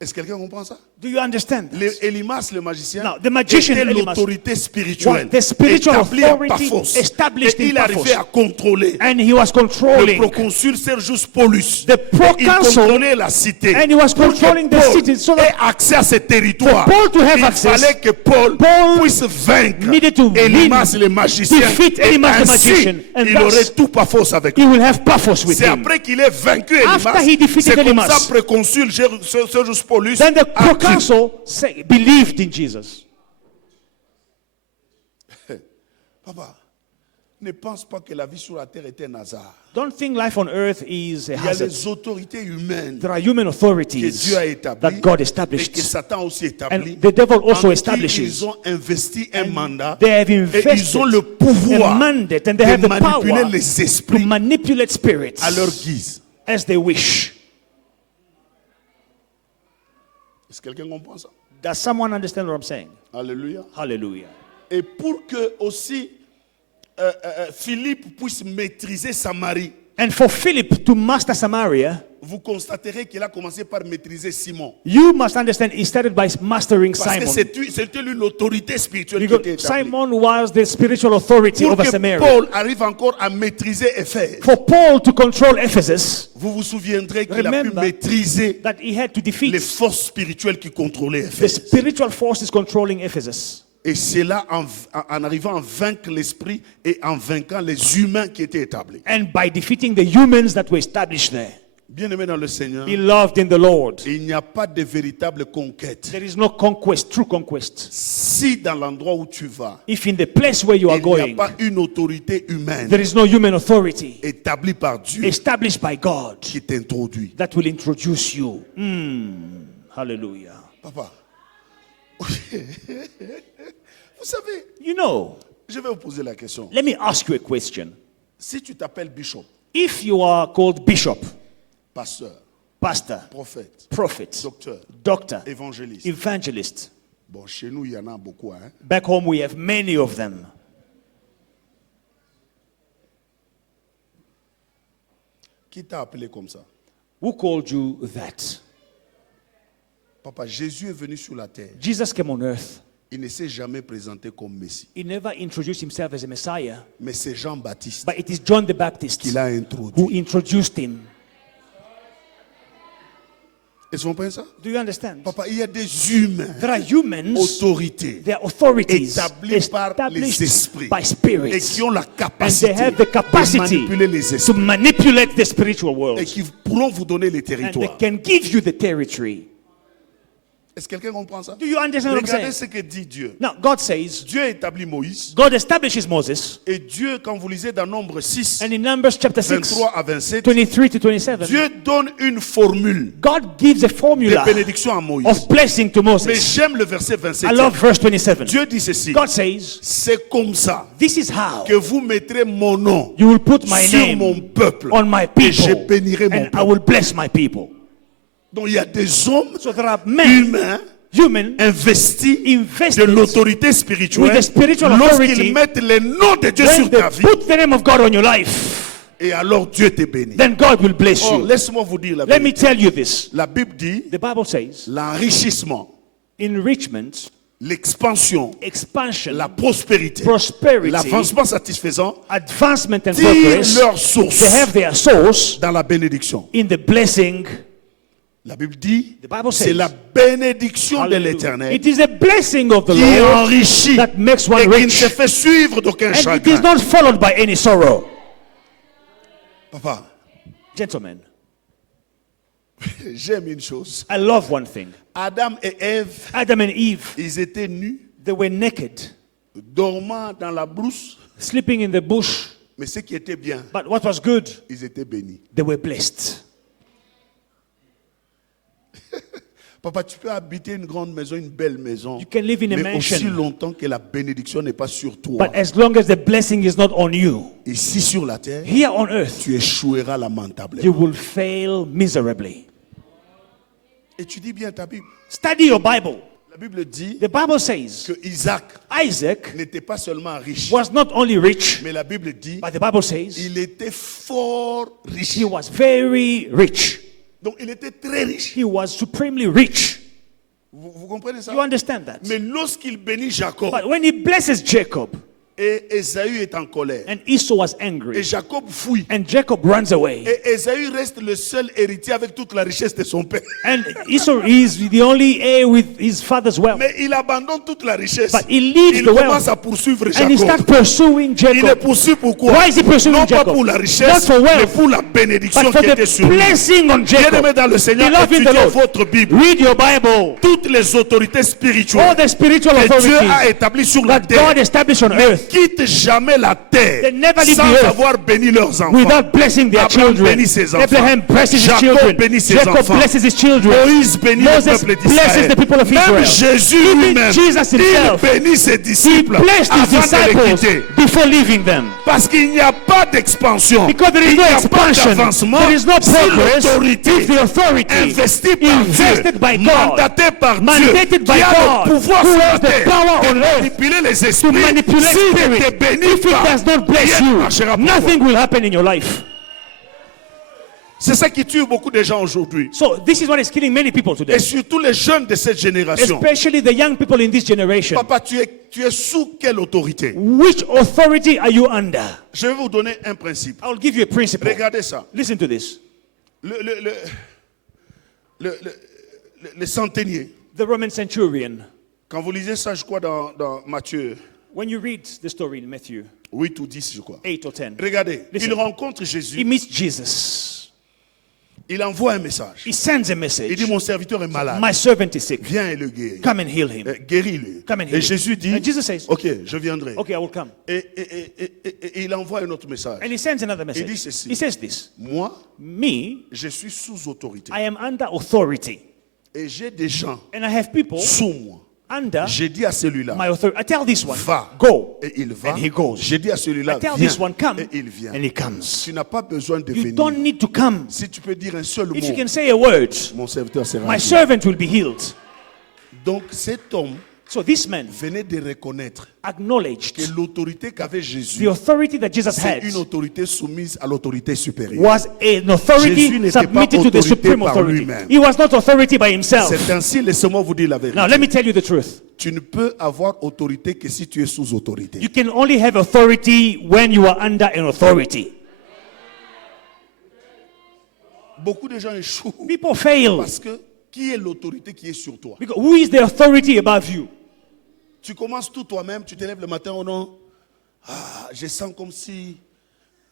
Est-ce que quelqu'un comprend ça? Do you understand that? Elimas, le magicien, Now, the magician était Elimas l'autorité spirituelle was the spiritual établie à authority Paphos. established Et in il arrivait Paphos. à contrôler And he was le controlling, proconsul Sergius Paulus. The Et il proconsul, contrôlait la cité. and he was Pour que controlling the Paul city, so that ait accès à ces territoires, for Paul to have il access, fallait que Paul puisse vaincre needed to Elimas win, le magicien. defeat Et Elimas the ainsi, magician, and il thus aurait tout Paphos avec he lui. will have Paphos with C'est him. après qu'il ait vaincu After Elimas, he defeated c'est comme Elimas, ça proconsul Sergius Paulus Then the a cru. proconsul believed in Jesus. Papa, ne pense pas que la vie sur la terre est un hasard. Don't think life on earth is a Il y a hazard. les autorités humaines There are human que authorities Dieu a établies that God et established. que Satan a aussi établi. And the devil also en qui establishes. ils ont investi un mandat They have et invested ils ont le pouvoir a mandate and they de have the manipuler power les to esprits manipulate spirits à leur guise. as they wish. Est-ce que quelqu'un comprend ça? Does someone understand what I'm saying? Alléluia. Hallelujah. Et pour que aussi Philippe puisse maîtriser Samarie, And for Philip to master Samaria, vous constaterez qu'il a commencé par maîtriser Simon. you must understand he started by mastering Parce que Simon. c'était lui l'autorité spirituelle qui Because était établie. Simon was the spiritual authority Pour over que Samaria. Paul arrive encore à maîtriser Éphèse, For Paul to control Ephesus, vous vous souviendrez qu'il a pu Remember maîtriser that he had to les defeat forces spirituelles qui contrôlaient the Éphèse. spiritual forces controlling Ephesus. Et c'est là, en arrivant à vaincre l'esprit et en vainquant les humains qui étaient établis. And by defeating the humans that were established there. Bien-aimés dans le Seigneur, Beloved in the Lord, il n'y a pas de véritable conquête. there is no conquest, true conquest. Si dans l'endroit où tu vas, If in the place where you are il n'y a going, pas une autorité humaine there is no human authority établie par Dieu established by God qui t'introduit. that will introduce you. Hallelujah. Papa, vous savez, You know, je vais vous poser la question. let me ask you a question. Si tu t'appelles bishop, If you are called bishop, pasteur, pastor, prophète, prophet, docteur, doctor, évangéliste, evangelist, bon, chez nous, il y en a beaucoup, hein. back home we have many of them. Qui t'a appelé comme ça? Who called you that? Papa, Jésus est venu sur la terre. Jesus came on earth. Il ne s'est jamais présenté comme Messie. He never introduced himself as a Messiah, Mais c'est Jean-Baptiste but it is John the Baptist qui l'a who introduit. introduced him. Est-ce que vous comprenez ça? Do you understand? Papa, il y a des humains, There are humans, autorités, they are authorities établis par les established esprits by et spirits, qui ont la and they capacité have the de capacity manipuler les to esprits manipulate the spiritual world, et qui pourront vous donner les and they territoires. can give you the territory. Est-ce que quelqu'un comprend ça? Do you understand what I'm Regardez saying? ce que dit Dieu. Now, God says, Dieu établit Moïse God establishes Moses, et Dieu, quand vous lisez dans Nombre 6, and in Numbers chapter 6, 23 à 27, 23 to 27, Dieu donne une formule God gives a de formula bénédiction à Moïse. of blessing to Mais Moses. j'aime le verset 27. I love verse 27. Dieu dit ceci. God says, C'est comme ça this is how que vous mettrez mon nom you will put my sur name mon peuple on my et je people, bénirai mon and I peuple. will bless my people. Donc il y a des hommes So there are men, humains human, investis invested de l'autorité with spirituelle the spiritual authority, lorsqu'ils mettent le nom de Dieu when sur they ta vie put the name of God on your life, et alors Dieu te bénit. then God will bless Or, you. laisse-moi vous dire la Let me vérité. tell you this. La Bible dit The Bible says, l'enrichissement, enrichment, l'expansion, expansion, la prospérité, prosperity, l'avancement satisfaisant advancement and tirent progress, leur source they have their source dans la bénédiction. in the blessing. La Bible dit The Bible c'est says, la bénédiction de Hallelujah. l'Éternel It is a blessing of the qui Lord enrichit that makes et one qui ne rich, se fait suivre d'aucun and it is chagrin. not followed by any sorrow. Papa, Gentlemen, j'aime une chose. I love one thing. Adam et Ève, Adam and Eve, ils étaient nus, they were naked, dormant dans la brousse, sleeping in the bush, mais ce qui était bien, but what was good, ils étaient bénis. they were blessed. Papa, tu peux habiter une grande maison, une belle maison. You can live in a Mais aussi mansion. longtemps que la bénédiction n'est pas sur toi. But as long as the blessing is not on you, Ici sur la terre, here on earth, tu échoueras lamentablement. you will fail miserably. Et tu dis bien ta Bible. Study your Bible. La Bible dit The Bible says que Isaac Isaac n'était pas seulement riche, was not only rich, mais la Bible dit but the Bible says il était fort riche. he was very rich. Donc il était très riche. He was supremely rich. Vous comprenez ça? You understand that? Mais lorsqu'il bénit Jacob, But when he blesses Jacob, et Ésaü est en colère, and Esau was et angry, Jacob fuit, and Jacob runs away, et Ésaü reste le seul héritier avec toute la richesse de son père. and Esau is the only heir with his father's wealth, Mais il abandonne toute la richesse. but he leaves Il the commence wealth, à poursuivre and he starts Jacob. pursuing Il le Jacob. poursuit pourquoi? Why is he pursuing Non pas Jacob? pour la Not richesse, for mais wealth, pour la bénédiction but for qui était the sur lui. blessing on Jacob. Bien-aimé dans le Seigneur, Beloved in the étudiez Lord, votre Bible. read your Bible. Toutes les autorités All spirituelles the spiritual que Dieu a authorities établies sur la that terre God established on earth quittent jamais la terre They never leave sans the earth avoir béni leurs enfants. without blessing their Abraham children. bénit ses enfants. Abraham blesses his Jacob children. bénit ses Jacob enfants. blesses his children. Moïse bénit Moses le peuple blesses d'Israël. the people of Même Israel. Jésus Even lui-même, Jesus il himself, bénit ses He disciples blessed his avant de les disciples quitter. before leaving them. Parce qu'il n'y a pas d'expansion. Because there is Il no n'y a pas expansion, d'avancement. there is no Si progress l'autorité if the authority investie par invested by Dieu, God, mandatée par Dieu, mandated qui by a God, le pouvoir who sur has la the terre, power on de earth manipuler les to esprits, manipulate s'il ne spirit. te bénit If it pas, does not bless rien ne you, marchera pour toi. nothing will happen in your life. C'est ça qui tue beaucoup de gens aujourd'hui. So this is what is killing many people today, Et surtout les jeunes de cette génération. especially the young people in this generation. Papa, tu es sous quelle autorité? Which authority are you under? Je vais vous donner un principe. I'll give you a principle. Regardez ça. Listen to this. Le centenier. The Roman centurion. Quand vous lisez ça, je crois, dans Matthieu When you read the story in Matthew 8 ou 10, je crois. 8 or 10, Regardez, Listen. il rencontre he Jésus. meets Jesus. Il envoie un message. He sends a Il message. dit, mon serviteur est malade. My servant is sick. Viens et le guéris. Come and heal him. Guéris-le. Come and heal Et him. Jésus dit, And Jesus says, ok, je viendrai. okay, I will come. Et il envoie un autre message. And he sends another dit message. ceci. He says this. Moi, Me, je suis sous autorité. I am under authority. Et j'ai des gens And I have people sous moi. under J'ai dit à celui-là, my authority. I tell this one, va. go. Et il va. And he goes. J'ai dit à celui-là, I tell viens. this one, come. Et il vient. And he comes. Tu n'as pas besoin de You venir. don't need to come. Si tu peux dire un seul If mot, you can say a word, mon serviteur sera my guéri. servant will be healed. Donc cet homme So this man venait de reconnaître acknowledged que l'autorité qu'avait the Jésus, authority that Jesus c'est had une autorité soumise à l'autorité supérieure. was an Jésus authority n'était pas submitted to the autorité supreme par authority. lui-même. He was not authority by himself. C'est ainsi, laissez-moi vous dire la vérité. Now let me tell you the truth. Tu ne peux avoir autorité que si tu es sous autorité. You can only have authority when you are under an authority. Beaucoup de gens échouent People fail parce que qui est l'autorité qui est sur toi? because who is the authority above you? Tu commences tout toi-même, tu te lèves le matin, oh non, je sens comme si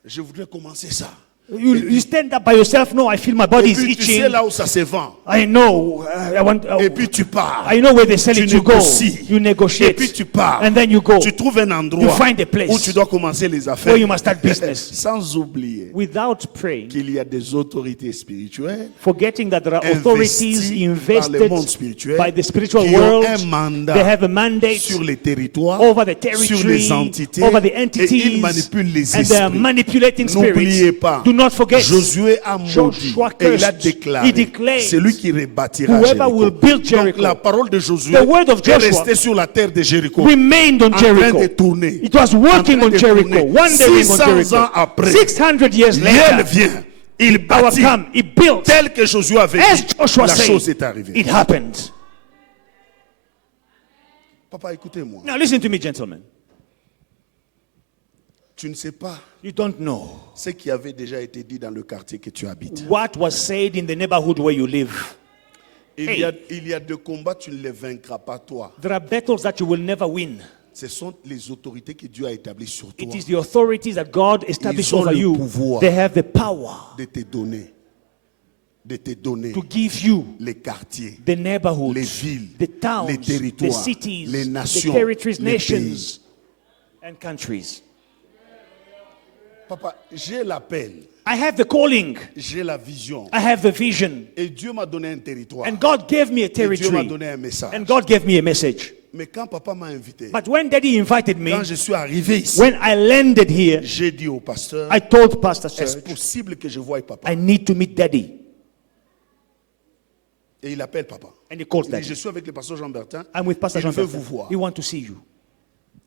je voudrais commencer ça. You stand up by yourself. No, I feel my body Et is puis tu sais itching. là où ça se vend. I know. I want. Et puis tu pars. I know where they sell Tu it. You go. négocies. You Et negotiate. puis tu pars. And then you go. Tu trouves un endroit You find a place où tu dois commencer les affaires. where you must start business. Sans oublier Without praying, qu'il y a des autorités spirituelles forgetting that there are authorities investies par le monde invested spirituel by the spiritual qui ont world. un mandat They have a mandate sur les territoires, over the sur territory, les entités, over the et ils entities, manipulent les and they are esprits. manipulating N'oubliez spirits. pas, Do not forget, Josué a maudit Joshua et il a cursed. déclaré, He declared, celui qui rebâtira whoever Jéricho. will build Jericho. Donc la parole de Josué The word of est Joshua restée sur la terre de Jéricho, remained on en train de Jericho. tourner. It was working En train on de Jericho. tourner. Wandering 600 on Jericho. ans après, 600 years L'Él later, vient, il power bâtit come. He built. tel que Josué avait As dit. Joshua La said, chose est arrivée. it happened. Papa, écoutez-moi. Now listen to me, gentlemen. Tu ne sais pas You don't know ce qui avait déjà été dit dans le quartier que tu habites. what was said in the neighborhood where you live. Il y a des combats, tu ne les vaincras pas toi. There are battles that you will never win. Ce sont les autorités que Dieu a établies sur toi It is the authorities that God established Ils ont over le you. pouvoir. They have the power de te donner to give you les quartiers, the neighborhoods, les villes, the towns, les the territoires, cities, les the nations, territories, les nations, and countries. Papa, j'ai l'appel I have the calling. J'ai la vision. I have the vision. Et Dieu m'a donné un territoire. And God gave me a Et Dieu m'a territory. donné un message. And God gave me a message. Mais quand papa m'a invité, But when Daddy invited me, quand je suis arrivé ici, when I landed here, j'ai dit au pasteur, I told Pastor est-ce Serge, possible que je voie papa? I need to meet Daddy. Et il appelle papa. And he calls Il dit, je Daddy. suis avec le pasteur Jean Bertin. I'm with Pastor Il Jean veut Bertin. vous voir. He want to see you.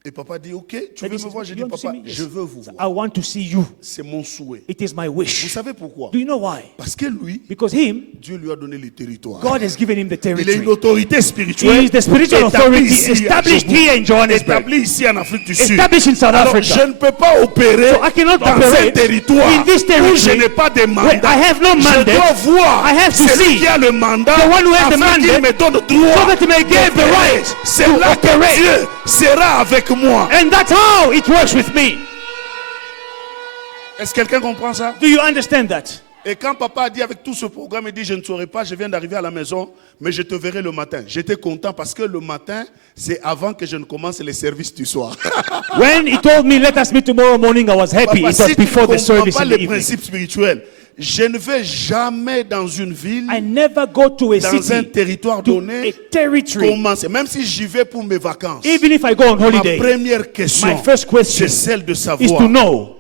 Et papa dit, ok, tu Daddy veux says, me voir? J'ai "You dit, want to see papa, me?" je Yes. veux vous I voir. want to see you. C'est mon souhait. It is my Vous wish. savez pourquoi? Do you know why? Parce que lui, Because him, Dieu lui a donné le territoire. God has given him the Il est une territory. autorité He spirituelle is the spiritual établie authority ici à established Djibouti, here in Johannesburg, établie ici en Afrique du Sud. established in South Alors, je Africa. ne peux pas opérer So I cannot dans un operate territoire in this où territory je n'ai pas de where mandat. I have no Je mandate. dois voir I have to celui see qui a le mandat the one who has the afin qu'il mandate me donne so droit that he may give the d'opérer. right C'est to là que operate. Dieu sera avec moi. And that's how it works with me. Est-ce que quelqu'un comprend ça? Do you understand that? Et quand papa a dit avec tout ce programme, il dit, je ne saurais pas, je viens d'arriver à la maison, mais je te verrai le matin. J'étais content parce que le matin, c'est avant que je ne commence les services du soir. When he told me, let us meet tomorrow morning, I was happy. Papa, It was si tu ne before the comprends service pas in the les evening. principes spirituels, je ne vais jamais dans une ville, I never go to a dans un city, territoire to a donné, territory, commencer. Même si j'y vais pour mes vacances. even if I go on Ma holiday. première question, My first question c'est celle de is savoir to know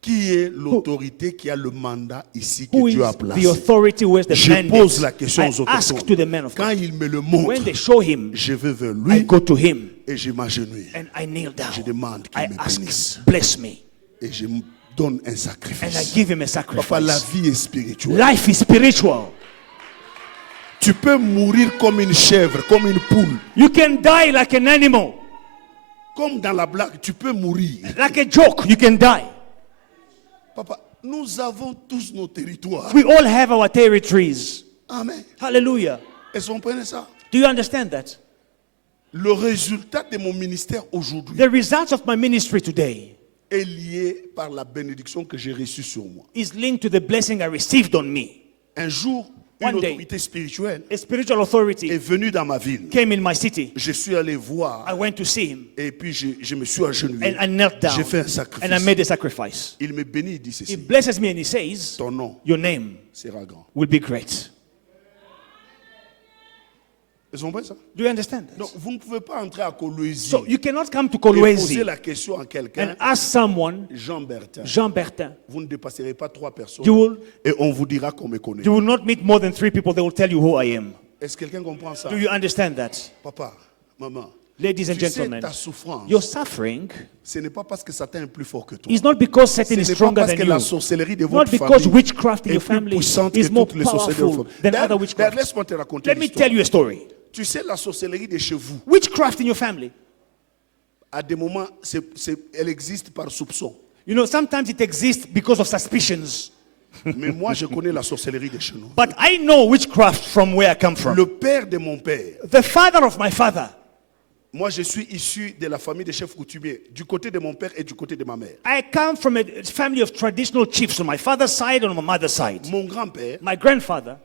qui est l'autorité qui a le mandat ici que who is Dieu a the placé. authority, who is the Je pose la mandate. question aux I ask autochtones. to the man of Quand God. il me le montre, When they show him, je vais vers I lui go to him et je m'agenouille. and I kneel down. Je demande qu'il I me ask, bénisse. bless me. Et je me donne un And I sacrifice. give him a Papa, la sacrifice. vie est spirituelle. Life is spiritual. Tu peux mourir comme une chèvre, comme une poule. You can die like an animal. Comme dans la blague, tu peux mourir. Like a joke, you can die. Papa, nous avons tous nos territoires. We all have our territories. Amen. Hallelujah. Est-ce qu'on connaît ça? Do you understand that? Le résultat de mon ministère aujourd'hui The results of my ministry today est lié par la bénédiction que j'ai reçue sur moi. is linked to the blessing I received on me. Un jour, une One day. autorité spirituelle A spiritual est authority venue dans ma ville. came in my city. Je suis allé voir I went to see him et puis je me suis agenouillé. and I knelt down J'ai fait un and I sacrifice. made a sacrifice. Il me bénit, il dit He ceci. blesses me and he says, Ton nom your name sera grand. will be great. Ils ont compris ça? Do you understand that? Donc, vous ne pouvez pas entrer à Kolwezi So you cannot come to et poser Kolwezi la question à quelqu'un, and ask someone, Jean Bertin, Jean Bertin, vous ne dépasserez pas 3 personnes you will, et on vous dira qu'on me connaît. you will not meet more than 3 people. They will tell you who I am. Est-ce que quelqu'un comprend ça? Do you understand that? Papa, maman, Ladies and tu sais, gentlemen, ta souffrance, your suffering ce n'est pas parce que Satan est plus fort que toi. is not because Ce Satan n'est is pas stronger parce than que la you. sorcellerie de Not votre because famille witchcraft in est your plus family puissante is que more toutes les sorcelleries de powerful votre than famille. other witchcraft. Laisse-moi te raconter Let me l'histoire. tell you a story. Tu sais, la sorcellerie de chez vous, Witchcraft in your family. à des moments, elle existe par soupçon. You know, sometimes it exists because of suspicions. Mais moi, je connais la sorcellerie de chez nous. But I know witchcraft from where I come from. Le père de mon père, The father of my father. moi, je suis issu de la famille des chefs coutumiers, du côté de mon père et du côté de ma mère. I come from a family of traditional chiefs on my father's side and on my mother's side. Mon grand-père, My grandfather,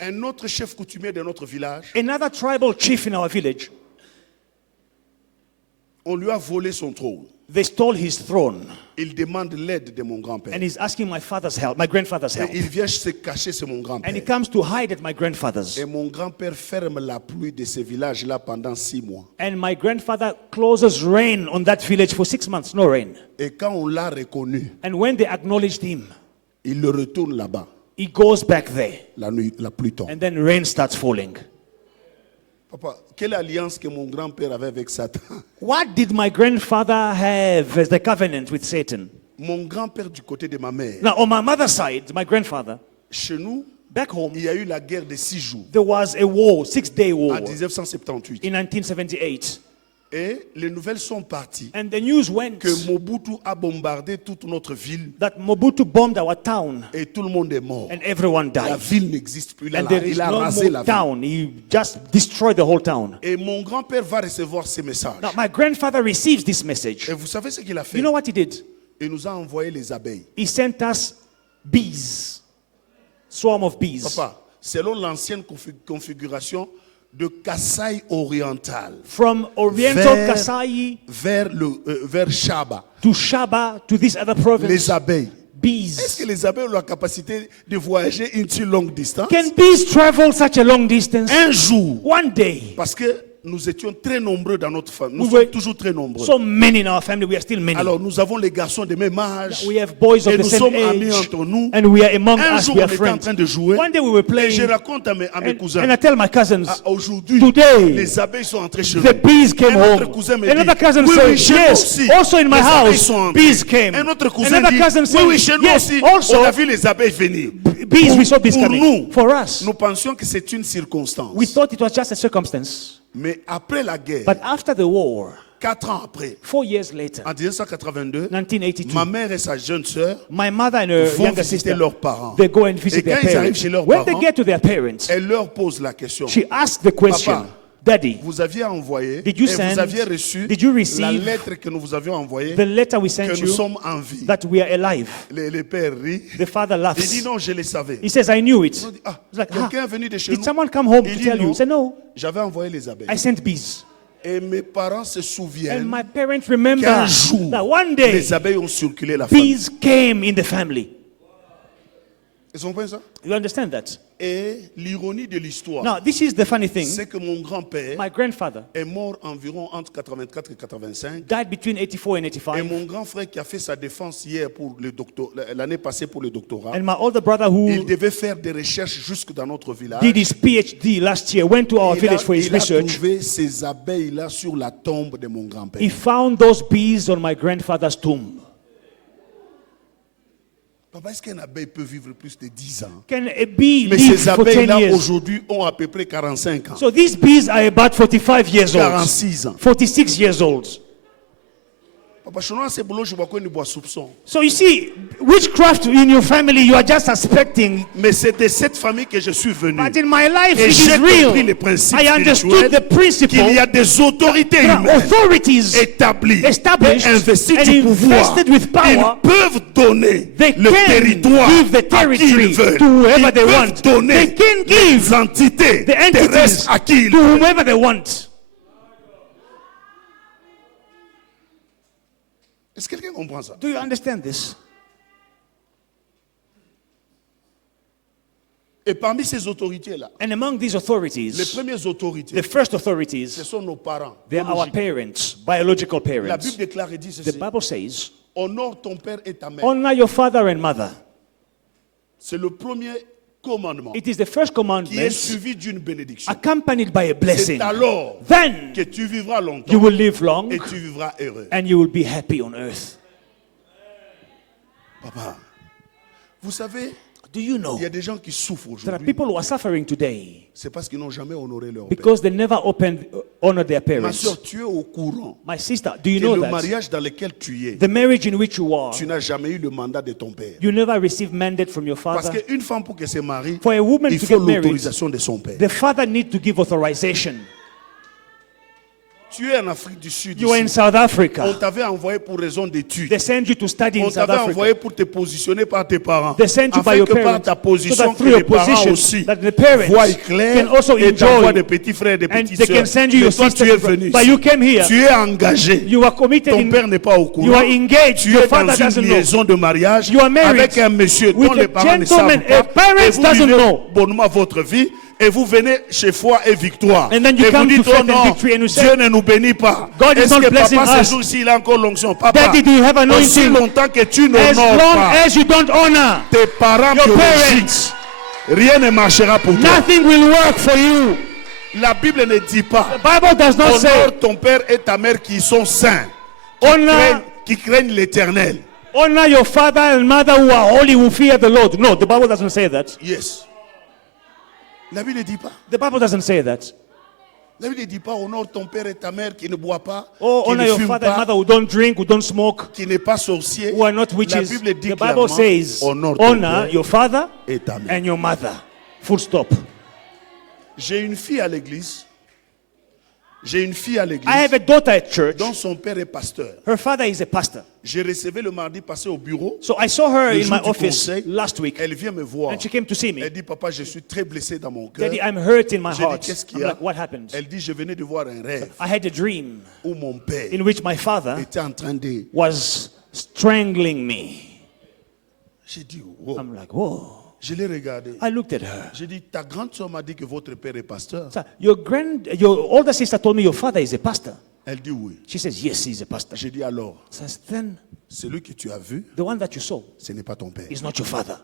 un autre chef coutumier de notre village, another tribal chief in our village, on lui a volé son trône. they stole his throne. Il demande l'aide de mon grand-père. And he's asking my father's help, my grandfather's Et help. il vient se cacher, c'est mon And he grand-père. comes to hide at my grandfather's. Et mon grand-père ferme la pluie de ce village-là pendant 6 mois. And my grandfather closes rain on that village for 6 months, no rain. Et quand on l'a reconnu, And when they acknowledged him, il le retourne là-bas. he goes back there. La nuit, la pluie tombe. And then rain starts falling. Papa, quelle alliance que mon grand-père avait avec Satan? What did my grandfather have as the covenant with Satan? Mon grand-père du côté de ma mère, Now, on my mother's side, my grandfather, chez nous, back home, il y a eu la guerre de 6 jours there was a war, 6-day war, en 1978. in 1978. Et les nouvelles sont parties And the news went que Mobutu a bombardé toute notre ville that Mobutu bombed our town et tout le monde est mort. and everyone La died. ville n'existe plus. And there is Il a no rasé la more ville. town. He just destroyed the whole town. Et mon grand-père va recevoir ces messages. Now, my grandfather receives this message. Et vous savez ce qu'il a fait? You know what he did? Il nous a envoyé les abeilles. He sent us bees, swarm of bees. Papa, selon l'ancienne configuration de Kasaï oriental From Oriental Vers- Kasai vers Shaba, to Shaba to this other les province, abeilles Est-ce que bees. les abeilles ont la capacité de voyager une si longue distance? Can bees travel such a long distance? Un jour, One day. parce que nous étions très nombreux dans notre famille. Nous We sommes were toujours très nombreux. So many in our family, we are still many. Alors nous avons les garçons de même âge. We have boys of Et the nous same sommes amis age. entre nous. And we are among Un us, jour, we on are était en friends. train de jouer. One day we were Et playing. je raconte à mes And cousins. I tell my cousins, Aujourd'hui, today, les abeilles sont entrées chez the nous. bees came Un autre home. cousin me Another dit, cousin oui, oui, said, chez nous yes, aussi. also in my Les abeilles house, sont entrées. bees came. Un autre cousin Another dit, cousin oui, said, oui, chez nous yes, aussi, also, on a vu les abeilles venir. bees, we saw bees Pour coming. nous, For us, nous pensions que c'est une circonstance. we thought it was just a circumstance. Mais après la guerre, But after the war, 4 ans après, 4 years later, en 1982, 1982, ma mère et sa jeune sœur my mother and her vont younger visiter sister, leurs parents. they go and Et visit quand their ils arrivent chez parents. leurs When they parents, get to their parents, elle leur pose la question. she asked the question, Papa, Daddy, Vous aviez envoyé, Did you et send- vous aviez reçu did you la receive lettre que nous vous avions envoyée, the letter we que sent nous you, sommes en vie. that we are alive? Les pères rient. The father Il dit laughs. non, je le savais. He says, I knew it. Ils ont dit, ah, It's like, quelqu'un est venu de chez did nous. someone come home Il to dit tell you? non. He said, no, J'avais envoyé les abeilles. I sent bees. Et mes parents se And souviennent my parents remember qu'un jour, that one day, les abeilles ont circulé la famille. bees came in the family. Ils ont compris ça? You understand that? Et l'ironie de l'histoire, Now, this is the funny thing. c'est que mon grand-père My grandfather est mort environ entre 84 et 85. died between 84 and Et 85. mon grand frère qui a fait sa défense hier pour le doctorat, l'année passée pour le doctorat, And my older brother il who devait faire des recherches jusque dans notre village. did his PhD last year went to our Il a, village for his il a research. trouvé ces abeilles-là sur la tombe de mon grand-père. He found those bees on my grandfather's tomb. Papa, est-ce qu'une abeille peut vivre plus de 10 ans? Can a bee Mais live ces for 10 abeilles-là, years? aujourd'hui, ont à peu près 45 ans. So these bees are about 45 years old. 46 ans. 46 years old. Papa, je ne sais pas si je bois une bois soupçon. So you see, witchcraft in your family, you are just suspecting. Mais c'est de cette famille que je suis venu. But in my life, Et it j'ai is compris real. les principes I understood the spirituels qu'il y principle. a des autorités There are humaines authorities établies established et investies and du pouvoir. invested with power. Ils peuvent donner They le can territoire give the à qui territory ils veulent. to whoever Ils they peuvent want. donner They can give les entités the entities terrestres à qui ils to veulent. whomever they want. Est-ce que quelqu'un comprend ça? Do you understand this? Et parmi ces autorités-là, And among these les authorities, premières autorités, the first ce authorities, sont nos parents. they are our biologiques. parents, biological La parents. Bible déclare et dit The ceci. Bible says, Honore ton père et ta mère. honor your father and mother. C'est le premier commandement It is the first qui est commandment suivi d'une bénédiction. accompanied by a blessing. C'est alors Then que tu vivras you longtemps will live long et tu vivras heureux. and you will be happy on earth. Papa, vous savez, Do you know il y a des gens qui souffrent there are aujourd'hui. people who are suffering today C'est parce qu'ils n'ont jamais honoré leur père. because they never honored their Ma parents? soeur, tu es au courant My sister, do you que know le that mariage dans lequel tu es, the marriage in which you are, tu n'as jamais eu le mandat de ton père. you never received mandate from your Parce father? qu'une femme pour qu'elle se marie, For a woman il to faut get married, l'autorisation de son père. the father needs to give authorization. Tu es en Afrique du Sud. You are in Ici. South On Africa. t'avait envoyé pour raison d'études. They send you to study in On South t'avait Africa. envoyé pour te positionner par tes parents. They send you by Afin your que par parents, ta so position, that que through les your parents position, aussi that the parents voient clair can also et t'envoient enjoy, des petits frères et des and petites they can sœurs. send you Mais your toi, tu sisters es and brothers. venu But ici. you came here. Tu es engagé. You are committed Ton in, père n'est pas au courant. you are engaged. Tu Your es father dans doesn't une know. liaison de mariage You are married avec un monsieur with dont a les parents ne savent gentleman. pas. A parent Et vous doesn't vivez know. bonnement votre vie. Et vous venez chez foi et victoire. And then you et vous come to dites, faith oh and non, victory and you say, Dieu ne nous bénit pas. God is Est-ce not que blessing papa, us. ce jour-ci, il a encore l'onction? Papa, Daddy, do you have aussi anointing? longtemps que tu As n'honores long pas as you don't honor tes parents your biologiques, parents, rien ne marchera pour toi. nothing will work for you. La Bible ne dit pas The Bible does not say honore ton père et ta mère qui sont saints, qui craignent l'Éternel. honor your father and mother who are holy, who fear the Lord. No, the Bible doesn't say that. Yes. La Bible ne dit pas. The Bible doesn't say that. La Bible ne dit pas honore ton père et ta mère qui ne boit pas, Oh, qui honor ne your fume father and pas, mother who don't drink, who don't smoke, qui n'est pas sorcier. who are not La witches. Bible dit The clairement, Bible says honore ton honor père your father et ta mère. and your mother. Full stop. J'ai une fille à l'église. J'ai une fille à I l'église have a daughter at church. dont son père est pasteur. Her father is a pastor. J'ai recevé le mardi passé au bureau. So I saw her Le in jour my du office conseil, last week, Elle vient me voir. and she came to see me. Elle dit, papa, je suis très blessé dans mon cœur. Daddy, I'm hurt in my J'ai dit, heart. qu'est-ce qu'il I'm y a? like, what happened? Elle dit, je venais de voir un rêve I had a dream où mon père in which my father était en train de... was strangling me. J'ai dit, wow. I'm like, whoa. Je l'ai regardé. I looked at her. J'ai dit, ta grande soeur m'a dit que votre père est pasteur. So, your older sister told me your father is a pastor. Elle dit oui. She says, yes, he's a pastor. J'ai dit alors, Says, then celui que tu as vu, the one that you saw ce n'est pas ton père. is not your father.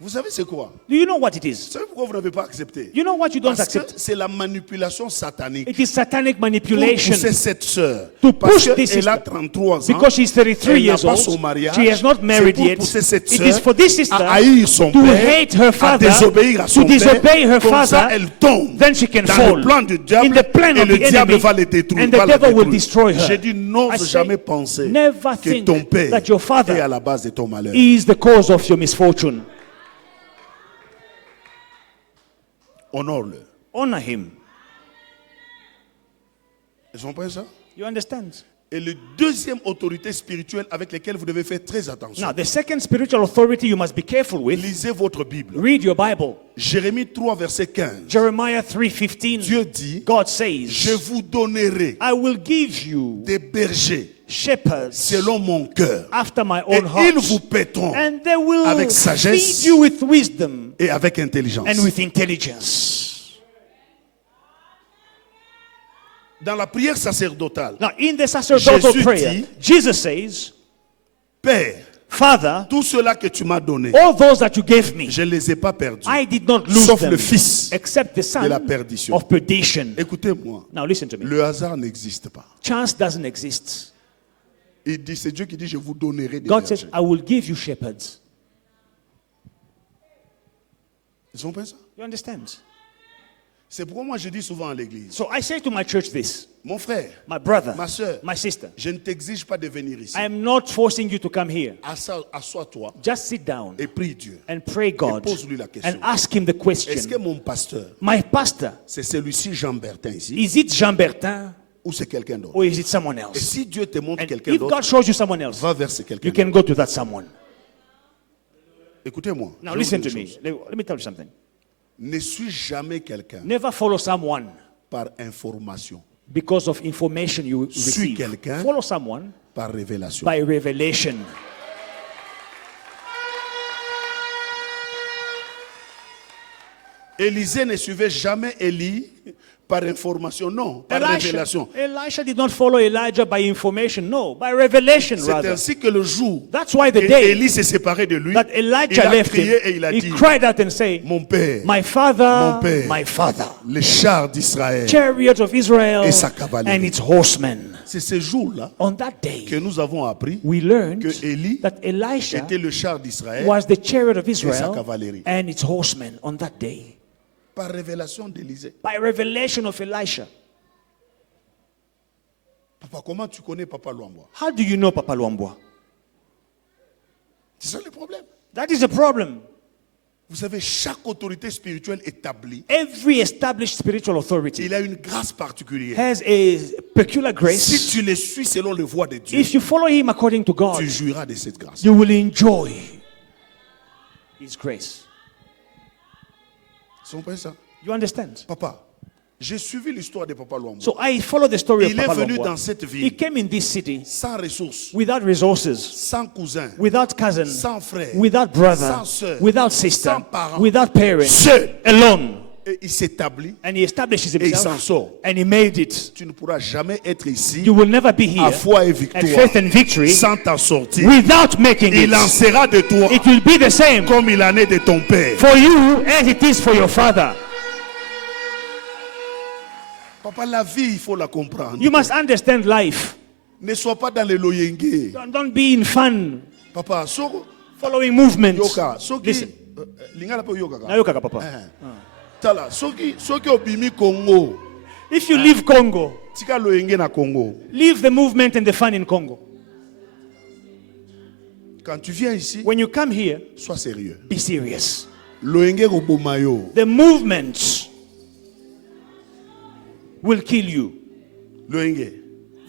Vous savez c'est quoi? Do you know what it Vous is? savez pourquoi vous n'avez pas accepté? You know what you don't Parce que accept? c'est la manipulation satanique. It is satanic Pour manipulation. pousser cette sœur. To Parce push this qu'elle a sister. 33 ans. Because she's 33 Elle n'a years pas old. son mariage. She has not married C'est pour yet. pousser cette It sœur is for this sister à haïr son to père, hate her à father, désobéir à to son disobey père. her Comme ça, father. elle tombe Then she can dans fall le plan du diable in the plan et of le the diable enemy, va le détruire. and va the la devil will détruire. destroy her. J'ai dit, I n'ose say, jamais penser never que think ton père that your father est à la base de ton malheur. is the cause of your misfortune. Honore-le. Honor him. Ils ont compris ça? You understand? Et la deuxième autorité spirituelle avec laquelle vous devez faire très attention. Now, the second spiritual authority you must be careful with. Lisez votre Bible. Read your Bible. Jérémie 3, verset 15. Jeremiah 3:15. Dieu dit, God je says, vous donnerai I will give you des bergers shepherds selon mon cœur. after my Et own heart. ils vous paîtront And they will avec sagesse feed you with wisdom et avec intelligence. and with intelligence. Dans la prière sacerdotale, Now, in the sacerdotal Jésus prayer, dit, Jesus says, Père, Father, tout cela que tu m'as donné, all those that you gave me, je ne les ai pas perdus. I did not lose Sauf them, le fils except the son de la perdition. of perdition. Écoutez-moi, Now, listen to me. le hasard n'existe pas. Chance doesn't exist. Il dit, c'est Dieu qui dit, je vous donnerai des God says, bergers. I will give you shepherds. Ils ont fait ça? You understand? C'est pourquoi moi je dis souvent à l'église, So I say to my church this, mon frère, my brother, ma soeur, my sister, je ne t'exige pas de venir ici. I am not forcing you to come here. Assois-toi Just sit down et prie Dieu. and pray God pose-lui la question. and ask him the Est-ce question. que mon pasteur, My pastor, c'est celui-ci Jean Bertin ici, is it Jean Bertin ou c'est quelqu'un d'autre? or is it someone Et else? si Dieu te montre And quelqu'un if d'autre, God shows you someone else, va vers ce quelqu'un you d'autre. can go to that someone. Écoutez-moi. Now je vais listen vous to dire me. une chose. Let me tell you something. Ne suis jamais quelqu'un Never follow someone par information, because of information you Suis receive. quelqu'un. Follow someone par révélation. by revelation. Élisée ne suivait jamais Élie par information, non, par révélation. Elisha did not follow Elijah by information, no, by revelation C'est rather. ainsi que le jour That's why the que day Élie s'est séparé de lui, that il Elijah a left crié et him, il a he dit, cried out and said, mon père, my father, Mon père. my father, les chars d'Israël. chariot of Israel Et sa cavalerie. and its horsemen. C'est ce jour-là On that day, que nous avons appris we learned que Élie that Elisha était le char d'Israël was the chariot of sa Israel cavalerie. and its horsemen on that day. par révélation d'Élisée. By revelation of Elisha. Papa, comment tu connais Papa Luamboa? How do you know Papa Luamboa? C'est ça le problème. That is the problem. Vous savez, chaque autorité spirituelle établie, Every established spiritual authority il a une grâce particulière. has a peculiar Si grace. tu les suis selon le voie de Dieu, If you follow him according to God, tu jouiras de cette grâce. you will enjoy his grace. Ils sont pas ça. You understand? Papa, j'ai suivi l'histoire de Papa Luamboa. So I follow the story of Il est Papa venu Luamboa. dans cette He ville came in this city sans ressources, without resources, sans cousins, without cousin, sans frère, without brother, sans sœur, without sister, sans parents, without parents, seul. alone. Et il s'établit And he establishes et il s'en himself sort. and he made it. Tu ne pourras jamais être ici You will never be here à foi et at victoire faith and victory sans t'en sortir. without making Il en it. sera de toi It will be the same comme il en est de ton père. for you as it is for your father. Papa, la vie, il faut la comprendre. You must understand life. Ne sois pas dans les loyenge. Don't be in fun, Papa, so following movements. yoka, soki Listen. lingala po yoka. Na yoka ka, papa. Tala, soki obimi Congo, If you leave Congo, tika loyenge na Congo. leave the movement and the fun in Congo. Quand tu viens ici, When you come here, sois sérieux. be serious. Loyenge kobomayo. The movement will kill you. Loyenge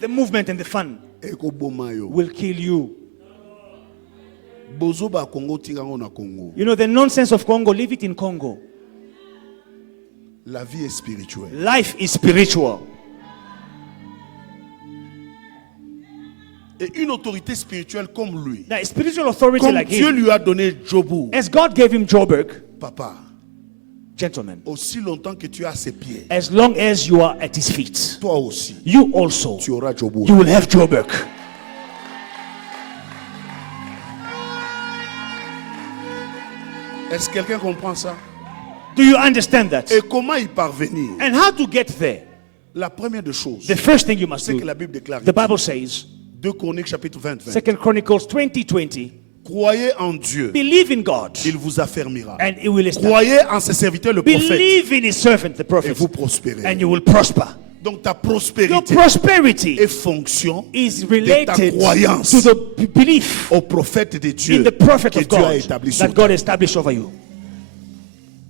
The movement and the fun ekobomayo. will kill you. Bozo ba Congo tikango na Congo. You know the nonsense of Congo, leave it in Congo. La vie est spirituelle. Life is spiritual. Et une autorité spirituelle comme lui, Now, a spiritual authority comme like Dieu him, lui a donné Jobu, as God gave him Joburg, papa, gentlemen, aussi longtemps que tu as ses pieds, as long as you are at his feet, toi aussi, you also, tu auras Jobu. you will have Joburg. Est-ce que quelqu'un comprend ça? Do you understand that? Et comment y parvenir? And how to get there? La première des choses, The first thing you must c'est que do, la Bible déclare. the Bible says, 2 Chroniques chapitre 20. 2 Chronicles 20:20, Croyez en Dieu, believe in God, il vous affermira. and he will establish. Croyez en ses serviteurs, le prophète, Believe in his servant, the et prophet, vous prospérez. and you will prosper. Donc ta Your prospérité prosperity est fonction is de ta related croyance to the belief au prophète de in Dieu the prophet que of Dieu a God établi sur that toi. God established over you.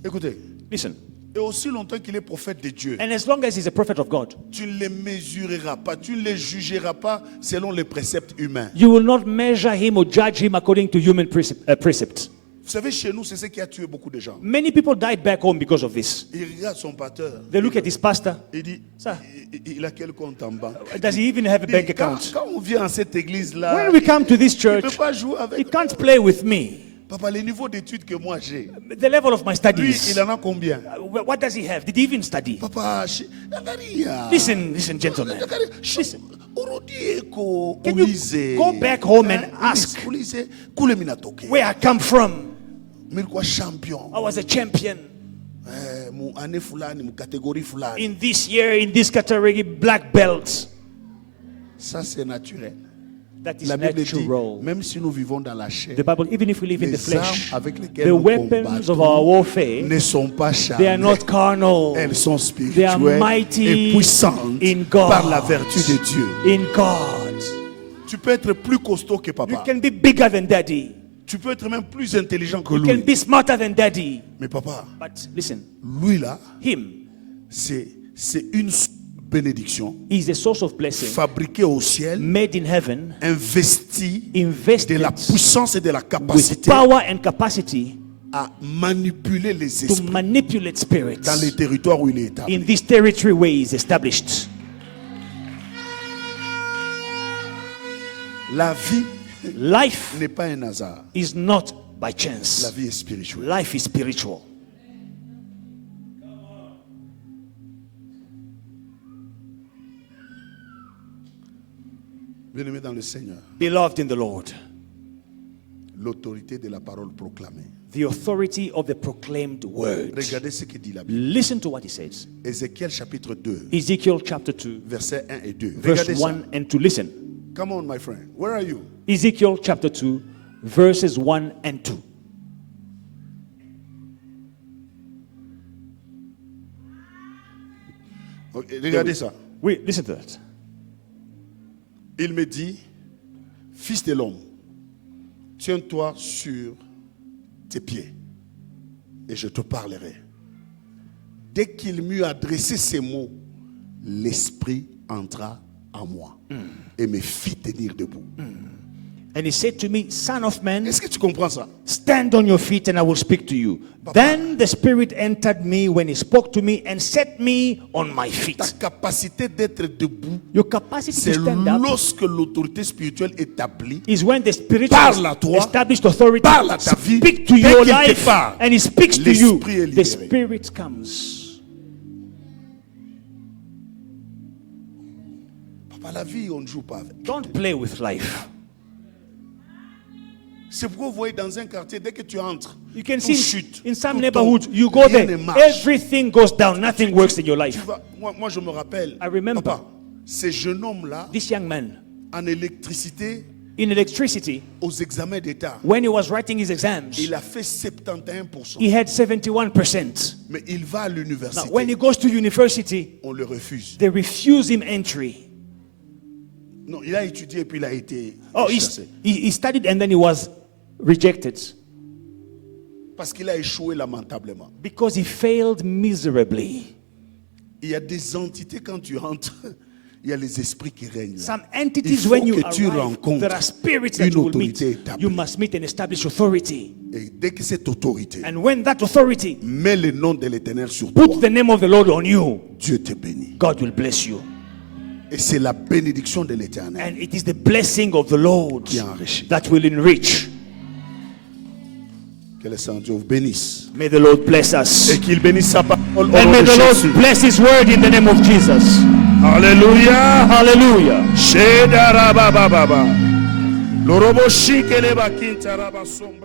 Écoutez, Listen, et aussi longtemps qu'il est prophète de Dieu, and as long as he's a prophet of God, tu ne les mesureras pas, tu ne les jugeras pas selon les préceptes humains. you will not measure him or judge him according to human precepts. Vous savez, chez nous, c'est ce qui a tué beaucoup de gens. Many people died back home because of this. Il regarde son pasteur, They look at his pastor. il dit, Ça. il a quel compte en banque? Does he even have a bank Quand, account? quand on vient à cette église-là, When we come to this il ne peut church, pas jouer he avec. can't play with me. Papa, le niveau d'études que moi j'ai, The level of my lui, studies. il en a combien? What does he have? Did he even study? Papa, Listen, gentlemen. Listen. Can you Ulize. go back home and Ah, ask Ulize, kule minatoke. where I come from? Milikuwa champion. I was a champion Mu ane fulani, mu catégorie fulani. in this year, in this category, black belt. Ça c'est naturel. That is La Bible dit, natural. même si nous vivons dans la chair, The Bible, even if we live in the les armes flesh, avec lesquelles the nous weapons of our combattons warfare, ne sont pas they are not charnelles. carnal. Elles sont They are spirituelles mighty et puissantes in God. par la vertu de Dieu. In God. Tu peux être plus costaud que You papa. can be bigger than daddy. Tu peux être même plus intelligent que You can lui. be smarter than daddy. Mais papa, But listen, lui là, him c'est une bénédiction is a source of blessing, fabriquée au ciel, made in heaven, investie de invested la puissance et de la with capacité power and capacity à manipuler les to esprits manipulate spirits dans les territoires où il est établi. in this territory where he is established. La vie Life n'est pas un hasard. is not by La chance. vie est spirituelle. Life is spiritual. Bien-aimé dans le Seigneur, Beloved in the Lord, l'autorité de la parole proclamée. the authority of the proclaimed word. Regardez ce que dit la Bible. Listen to what he says. Ézéchiel chapitre 2, Ezekiel chapter 2, versets 1 et 2. verse Regardez ça. 1 and 2. Listen. Come on, my friend. Where are you? Ezekiel chapter 2, verses 1 and 2. Okay, regardez ça. Wait, listen to that. Il me dit, fils de l'homme, tiens-toi sur tes pieds et je te parlerai. Dès qu'il m'eut adressé ces mots, l'Esprit entra en moi et me fit tenir debout. And he said to me, Son of man, Est-ce que tu comprends ça? stand on your feet and I will speak to you. Then the Spirit entered me when he spoke to me and set me on my feet. Ta capacité d'être debout, Your capacity c'est to stand up lorsque l'autorité spirituelle établie is when the spiritual Parle à toi, established authority parle à ta vie, speak to dès your qu'il te life parle, and he speaks to you. l'esprit est The libéré. Spirit comes. Papa, la vie, on ne joue pas avec. Don't play with life. C'est pourquoi vous voyez dans un quartier, dès que tu entres, You can tout see chute, in some tout neighborhoods, tombe, you go rien there, ne marche. everything goes down, nothing works in your Tu life. vas- moi, je me rappelle, I remember. papa, ces jeunes hommes-là, This young man, en électricité, in electricity, aux examens d'État, when he was writing his exams, il a fait 71%. he had 71%. Mais il va à Now, l'université, when he goes to university, on le refuse. they refuse him entry. Non, il a étudié et puis il a été Oh, chassé. he studied and then he was rejected Parce qu'il a échoué lamentablement. because he failed miserably. Il y a des entités, quand tu entres, il y a les esprits qui règnent là. Some Il entities, faut when you que tu arrive, rencontres there are spirits that une you will meet. autorité établie. You must meet and establish authority. Et dès que cette autorité And when that authority met le nom de l'Éternel sur toi, puts the name of the Lord on you, Dieu te bénit. God will bless you. Et c'est la bénédiction de l'Éternel And it is the blessing of the Lord qui enrichit. that will enrich. Que le Saint-Dieu vous bénisse. May the Lord bless us. Et qu'il bénisse sa parole au And nom may de the Jésus. Lord bless His word in the name of Jesus. Alléluia. Hallelujah. Shedarabababa. Lorobo shikeleba kintaraba sombo.